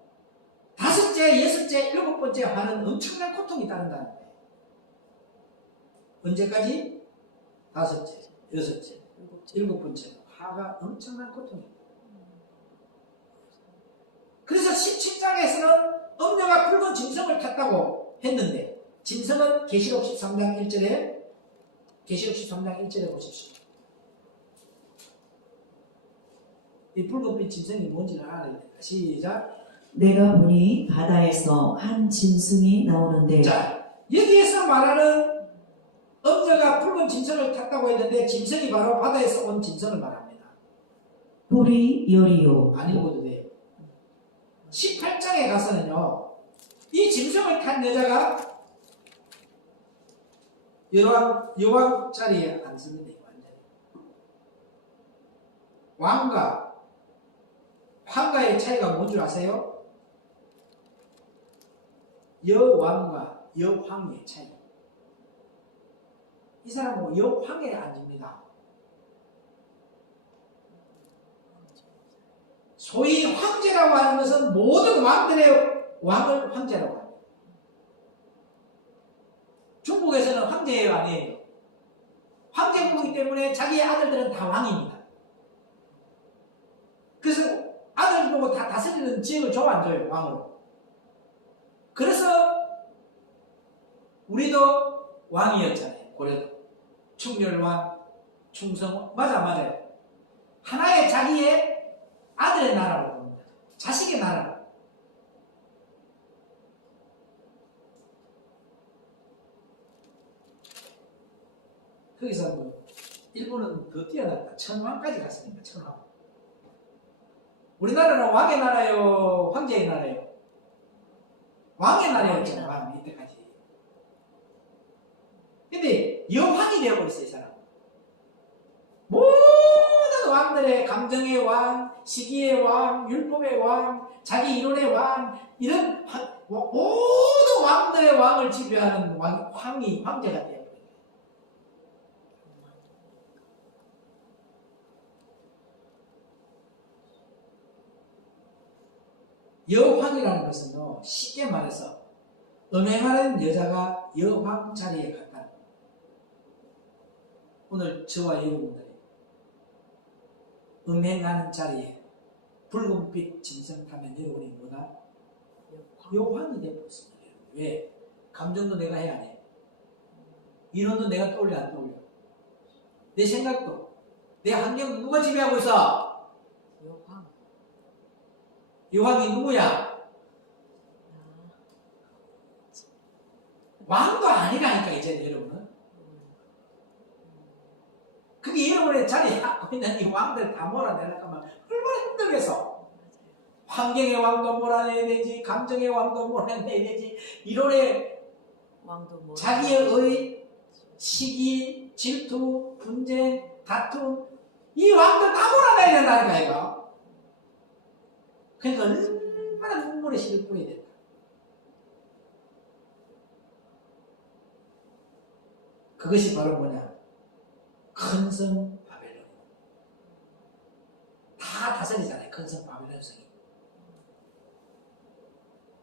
다섯째, 여섯째, 일곱 번째 화는 엄청난 고통이 따른다는 거예요. 언제까지? 다섯째, 여섯째, 일곱 번째 화가 엄청난 고통입니다. 그래서 17장에서는 엄녀가 붉은 짐승을 탔다고 했는데, 짐승은 계시록 13장 1절에 계시록 13장 1절에 보십시오. 이 붉은빛 짐승이 뭔지를 알아야 됩니다. 시작. 내가 보니 바다에서 한 짐승이 나오는데 자, 여기에서 말하는 엄녀가 붉은 짐승을 탔다고 했는데 짐승이 바로 바다에서 온 짐승을 말합니다. 뿔이 열이요 안 읽어도 돼요. 18장에 가서는요, 이 짐승을 탄 여자가 여왕 자리에 앉습니다. 완전히. 왕과 황가의 차이가 뭔 줄 아세요? 여왕과 여황의 차이. 이 사람은 여황에 앉습니다. 소위 황제라고 하는 것은 모든 왕들의 왕을 황제라고 합니다. 중국에서는 황제예요, 아니에요? 황제국이기 때문에 자기의 아들들은 다 왕입니다. 그래서 아들 보고 다 다스리는 지역을 줘, 안 줘요, 왕으로? 그래서 우리도 왕이었잖아요, 고려도. 충렬왕, 충성왕, 맞아요. 하나의 자기의 아들의 나라로 봅니다. 자식의 나라로. 거기서 뭐 일본은 더 뛰어났다. 천왕까지 갔으니까 천왕. 우리나라는 왕의 나라요, 황제의 나라요? 왕의 나라였잖아, 왕 이때까지. 근데 여왕이 되어버렸어요, 이 사람. 모든 왕들의 감정의 왕, 시기의 왕, 율법의 왕, 자기 이론의 왕, 이런 모든 왕들의 왕을 지배하는 황제가 되어버려요. 여황이라는 것은요, 쉽게 말해서 음행하는 여자가 여황 자리에 갔다. 오늘 저와 여러분들이 음행하는 자리에 붉은빛 짐승 타면 여러분이 뭐다? 여황이 되어버렸습니다. 왜? 감정도 내가 해야 돼. 이론도 내가 떠올려, 안 떠올려? 내 생각도, 내 환경 누가 지배하고 있어? 여황이 누구야? 왕도 아니라니까, 이제 여러분은. 그게 여러분의 자리에 갖고 있는 이 왕들 다 몰아내려고 하면 얼마나 힘들겠어. 환경의 왕도 몰아내야 되지, 감정의 왕도 몰아내야 되지, 이론의 자기의 의, 시기, 질투, 분쟁, 다툼, 이 왕들 다 몰아내야 된다니까, 이거. 그러니까 얼마나 눈물의 씨를 뿌려야 될까. 그것이 바로 뭐냐? 큰 성 바벨론. 다 다스리잖아요, 큰 성 바벨론 성이.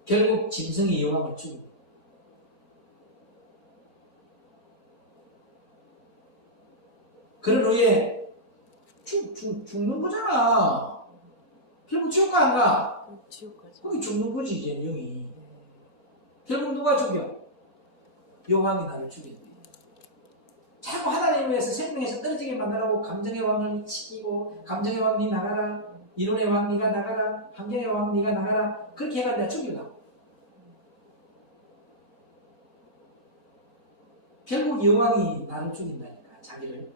결국 짐승이 여왕을 죽이고 그런 후에 죽는 거잖아. 결국 지옥 가 안 가? 지옥까지. 거기 죽는 거지 이제 영이. 결국 누가 죽여? 여왕이 나를 죽인대. 자꾸 하나님을 위해서 생명에서 떨어지게 만들라고 감정의 왕을 시키고 감정의 왕 니 나가라, 이론의 왕 니가 나가라, 환경의 왕 니가 나가라, 그렇게 해가 내가 죽이려고. 결국 여왕이 나를 죽인다니까, 자기를.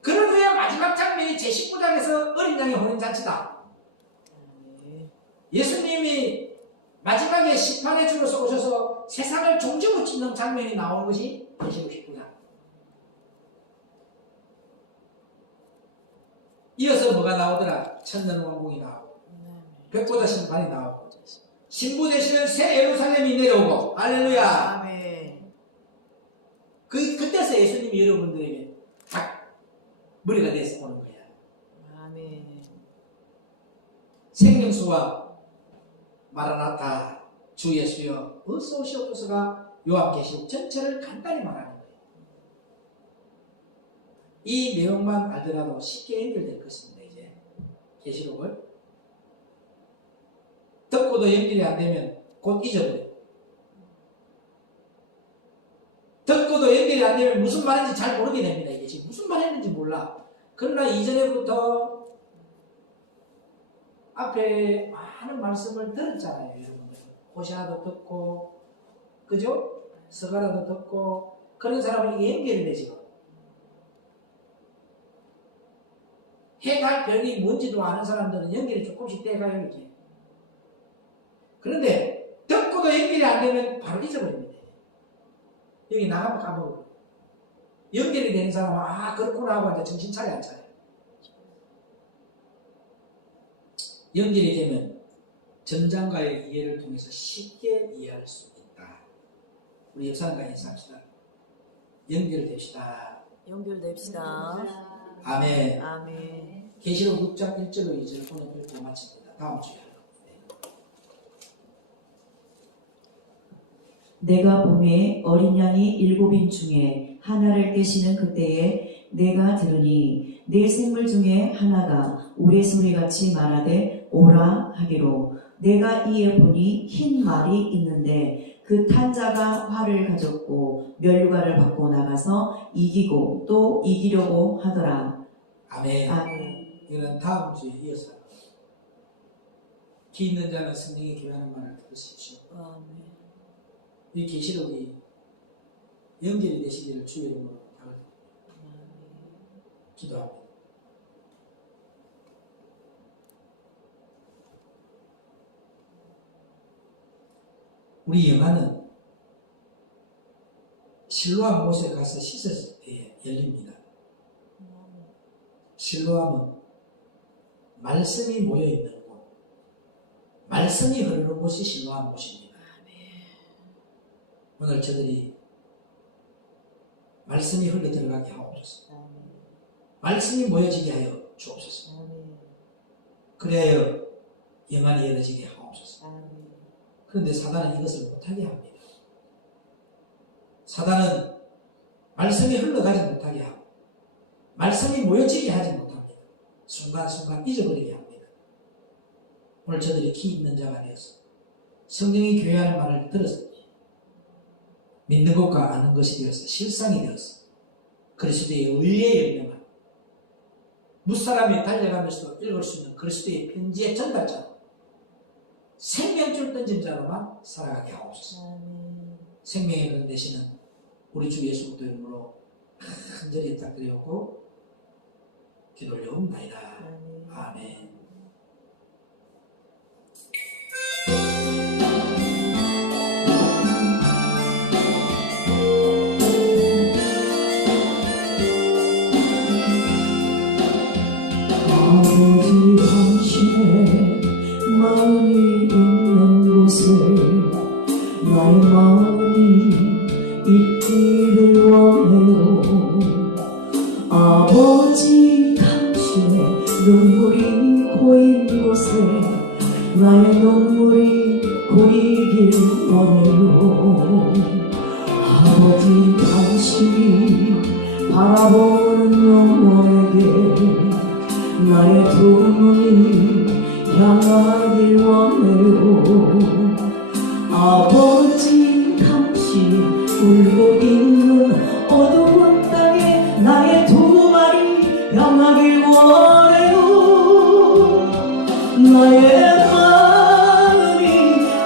그런 후에 마지막 장면이 제19장에서 어린 양의 혼인잔치다. 예수님이 마지막에 심판의 주로서 오셔서 세상을 종지부 찍는 장면이 나오는 것이 제19장. 이어서 뭐가 나오더라? 천년왕국이 나오고 백보다 심판이 나오고 신부 되시는 새 예루살렘이 내려오고 할렐루야. 아멘. 그때서 예수님이 여러분들에게 딱 머리가 돼서 오는 거야. 아멘. 생명수와 마라나타 주 예수여 어서 오시옵소서가 요한계시록 전체를 간단히 말하는 거예요. 이 내용만 알더라도 쉽게 연결될 것입니다. 이제 계시록을 듣고도 연결이 안 되면 곧 잊어버려요. 듣고도 연결이 안 되면 무슨 말인지 잘 모르게 됩니다. 이게 지금 무슨 말 했는지 몰라. 그러나 이전에부터 앞에 많은 말씀을 들었잖아요. 여러분들 호시아도 듣고 그죠? 서가라도 듣고 그런 사람은 이게 연결이 돼 지금. 해갈 별이 뭔지도 아는 사람들은 연결이 조금씩 돼가요 이렇게. 그런데 듣고도 연결이 안 되면 바로 잊어버립니다. 여기 나가면 까먹어요. 연결이 되는 사람은 아 그렇구나 하고 이제 정신 차려 안 차려요. 연결이 되면 전장과의 이해를 통해서 쉽게 이해할 수 있다. 우리 역사님과 인사합시다. 연결됩시다. 연결됩시다. 아멘. 아멘. 계시록 6장 1절로 2절 오늘 읽고 마칩니다. 다음 주에. 내가 봄에 어린 양이 7인 중에 하나를 떼시는 그때에 내가 들으니 네 생물 중에 하나가 우레소리같이 말하되 오라 하기로 내가 이에 보니 흰 말이 있는데 그 탄 자가 활을 가졌고 멸류관을 받고 나가서 이기고 또 이기려고 하더라. 아멘. 아멘. 이거는 다음 주에 이어서 귀 있는 자는 성령이 교하는 말을 들으십시오. 아멘. 이 계시록이 연결이 되시기를 주의 이름으로 기도합니다. 우리 영화는 실로암 못에 가서 씻었을 때에 열립니다. 실로암은 말씀이 모여있는 곳, 말씀이 흐르는 곳이 실로암 못입니다. 오늘 저들이 말씀이 흘러 들어가게 하옵소서. 말씀이 모여지게 하여 주옵소서. 그래야 영안이 열어지게 하옵소서. 그런데 사단은 이것을 못하게 합니다. 사단은 말씀이 흘러가지 못하게 하고 말씀이 모여지게 하지 못합니다. 순간순간 잊어버리게 합니다. 오늘 저들이 기 있는 자가 되어서 성령이 교회하는 말을 들어서 믿는 것과 아는 것이 되어서 실상이 되어서 그리스도의 의에 열명한 무사람이 달려가면서도 읽을 수 있는 그리스도의 편지의 전달자로 생명줄 던진 자로만 살아가게 하옵소서. 생명의 그런 되시는 우리 주 예수 그리스도 이름으로 간절히 부탁드렸고 기도 올려옵나이다. 아멘. 아버지 당신의 마음이 있는 곳에 나의 마음이 있기를 원해요. 아버지 당신의 눈물이 고인 곳에 나의 눈물이 고이길 원해요. 아버지 당신이 바라보는 영혼에게 나의 두 눈이 향하길 원해요. 아버지 당신 울고 있는 어두운 땅에 나의 두 발이 향하길 원해요. 나의 마음이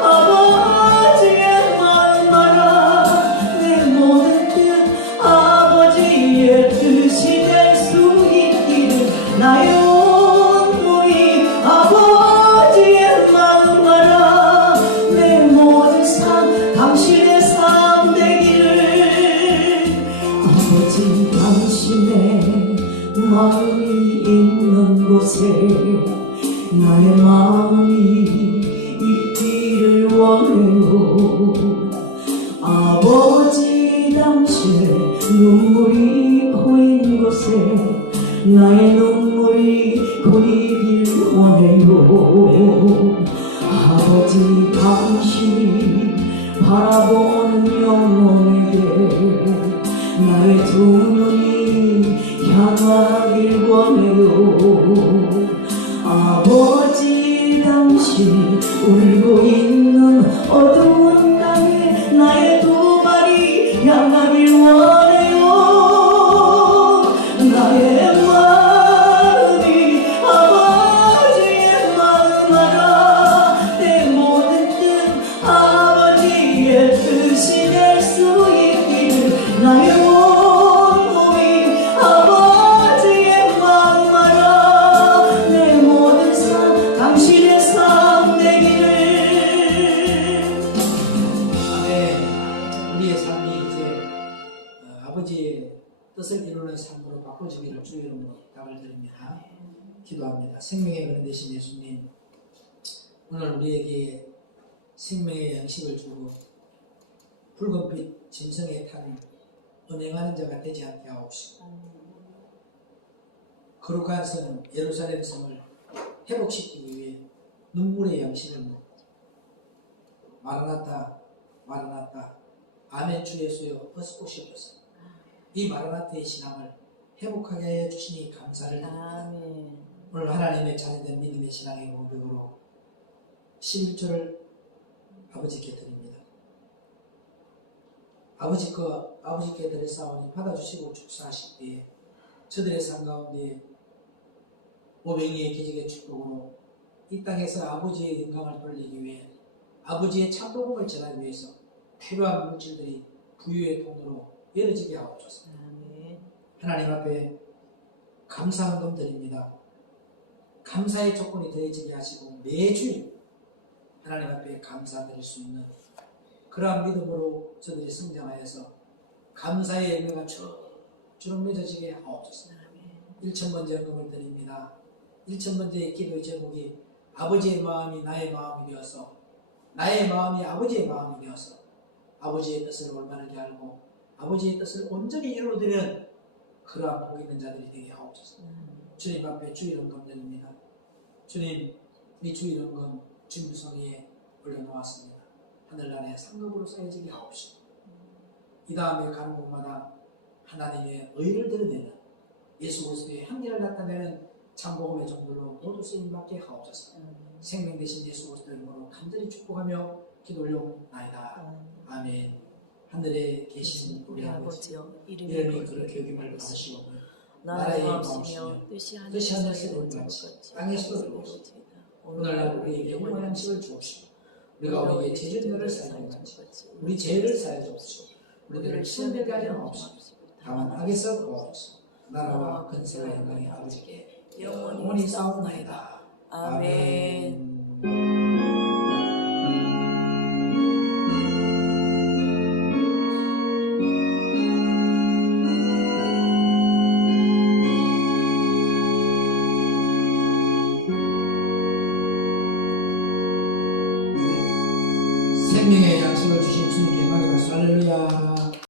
아버지의 마음 알아. 내 모든 뜻 아버지의 뜻이 될 수 있기를. 나의 온몸이 아버지의 마음 알아. 내 모든 삶 당신의 삶 되기를. 아버지 당신의 마음이 있는 곳에 나의 마음이 있기를 원해요. 아버지 당신의 눈물이 고인 곳에 나의 눈물이 고이길 원해요. 아버지 당신이 바라보는 영혼에게 나의 두 눈이 향하길 원해요. 아버지 당신 울고 있는 어두운 땅에 나의 두 발이 향하길 원해요. 나의 마음이 아버지의 마음 알아. 내 모든 뜻 아버지의 뜻이 될 수 있기를. 나의 온몸이 아버지의 마음 알아. 내 모든 삶 당신의 삶 되기를. 아멘. 우리의 삶이 이제 아버지의 뜻을 이루는 삶으로 바꿔지기를 주의 이름으로 부탁을 드립니다. 기도합니다. 생명의 근원 되신 예수님, 오늘 우리에게 생명의 양식을 주고 붉은빛 짐승에 탄 은행하는 자가 되지 않게 하옵시고, 거룩한 성 예루살렘 성을 회복시키기 위해 눈물의 양식을 먹고, 마라나타 마라나타 아멘 주 예수여 어서 오시옵소서. 이 마라나타의 신앙을 회복하게 해 주시니 감사를 드립니다. 아멘. 오늘 하나님의 자녀된 믿음의 신앙의 고백으로 11조를 아버지께 드립니다. 아버지께 드렸사오니 받아주시고 축사하실 때에 저들의 삶 가운데 오병이의 기적의 축복으로 이 땅에서 아버지의 영광을 돌리기 위해 아버지의 참복음을 전하기 위해서 필요한 물질들이 부유의 통로로 열어지게 하옵소서. 아멘. 하나님 앞에 감사헌금 드립니다. 감사의 조건이 더해지게 하시고 매주 하나님 앞에 감사드릴 수 있는 그러한 믿음으로 저들이 성장하여서 감사의 열매가 주룩 맺어지게 하옵소서. 1,000번째 헌금을 드립니다. 1,000번째의 기도의 제목이 아버지의 마음이 나의 마음이 되어서 나의 마음이 아버지의 마음이 되어서 아버지의 뜻을 올바르게 알고 아버지의 뜻을 온전히 이루어드리는 그러한 복 있는 자들이 되게 하옵소서. 주님 앞에 주일헌금 드립니다. 주님, 이 주일헌금 주님성 위에 올려놓았습니다. 하늘나라의 상급으로 쌓여지게 하옵시고 이 다음에 가는 곳마다 하나님의 의를 드러내는 예수 그리스도의 향기를 나타내는 참복음의 종들로 모두 쓰임받게 하옵소서. 생명 되신 예수 그리스도의 이름으로 간절히 축복하며 기도 올려옵나이다. 아멘. 하늘에 계신 우리 아버지여, 이름이 그렇게 여김을 받으시고 나라의 마음이시며 뜻이 하늘에서 이루어지듯이 땅에서도 이루어지이다. 오늘날 우리에게 영원한 양식을 주옵시고 우리가 우리에게 죄를 사하여 같이 우리 죄를 사하여 주옵시고 우리들을 시험에 하지 마옵시고 다만 악에서 구하옵소서. 나라와 근세와 영광이 아버지께 영원히 싸움나이다. 아멘. 생명의 양식을 주신 주님께 영광이 받소. 할렐루야.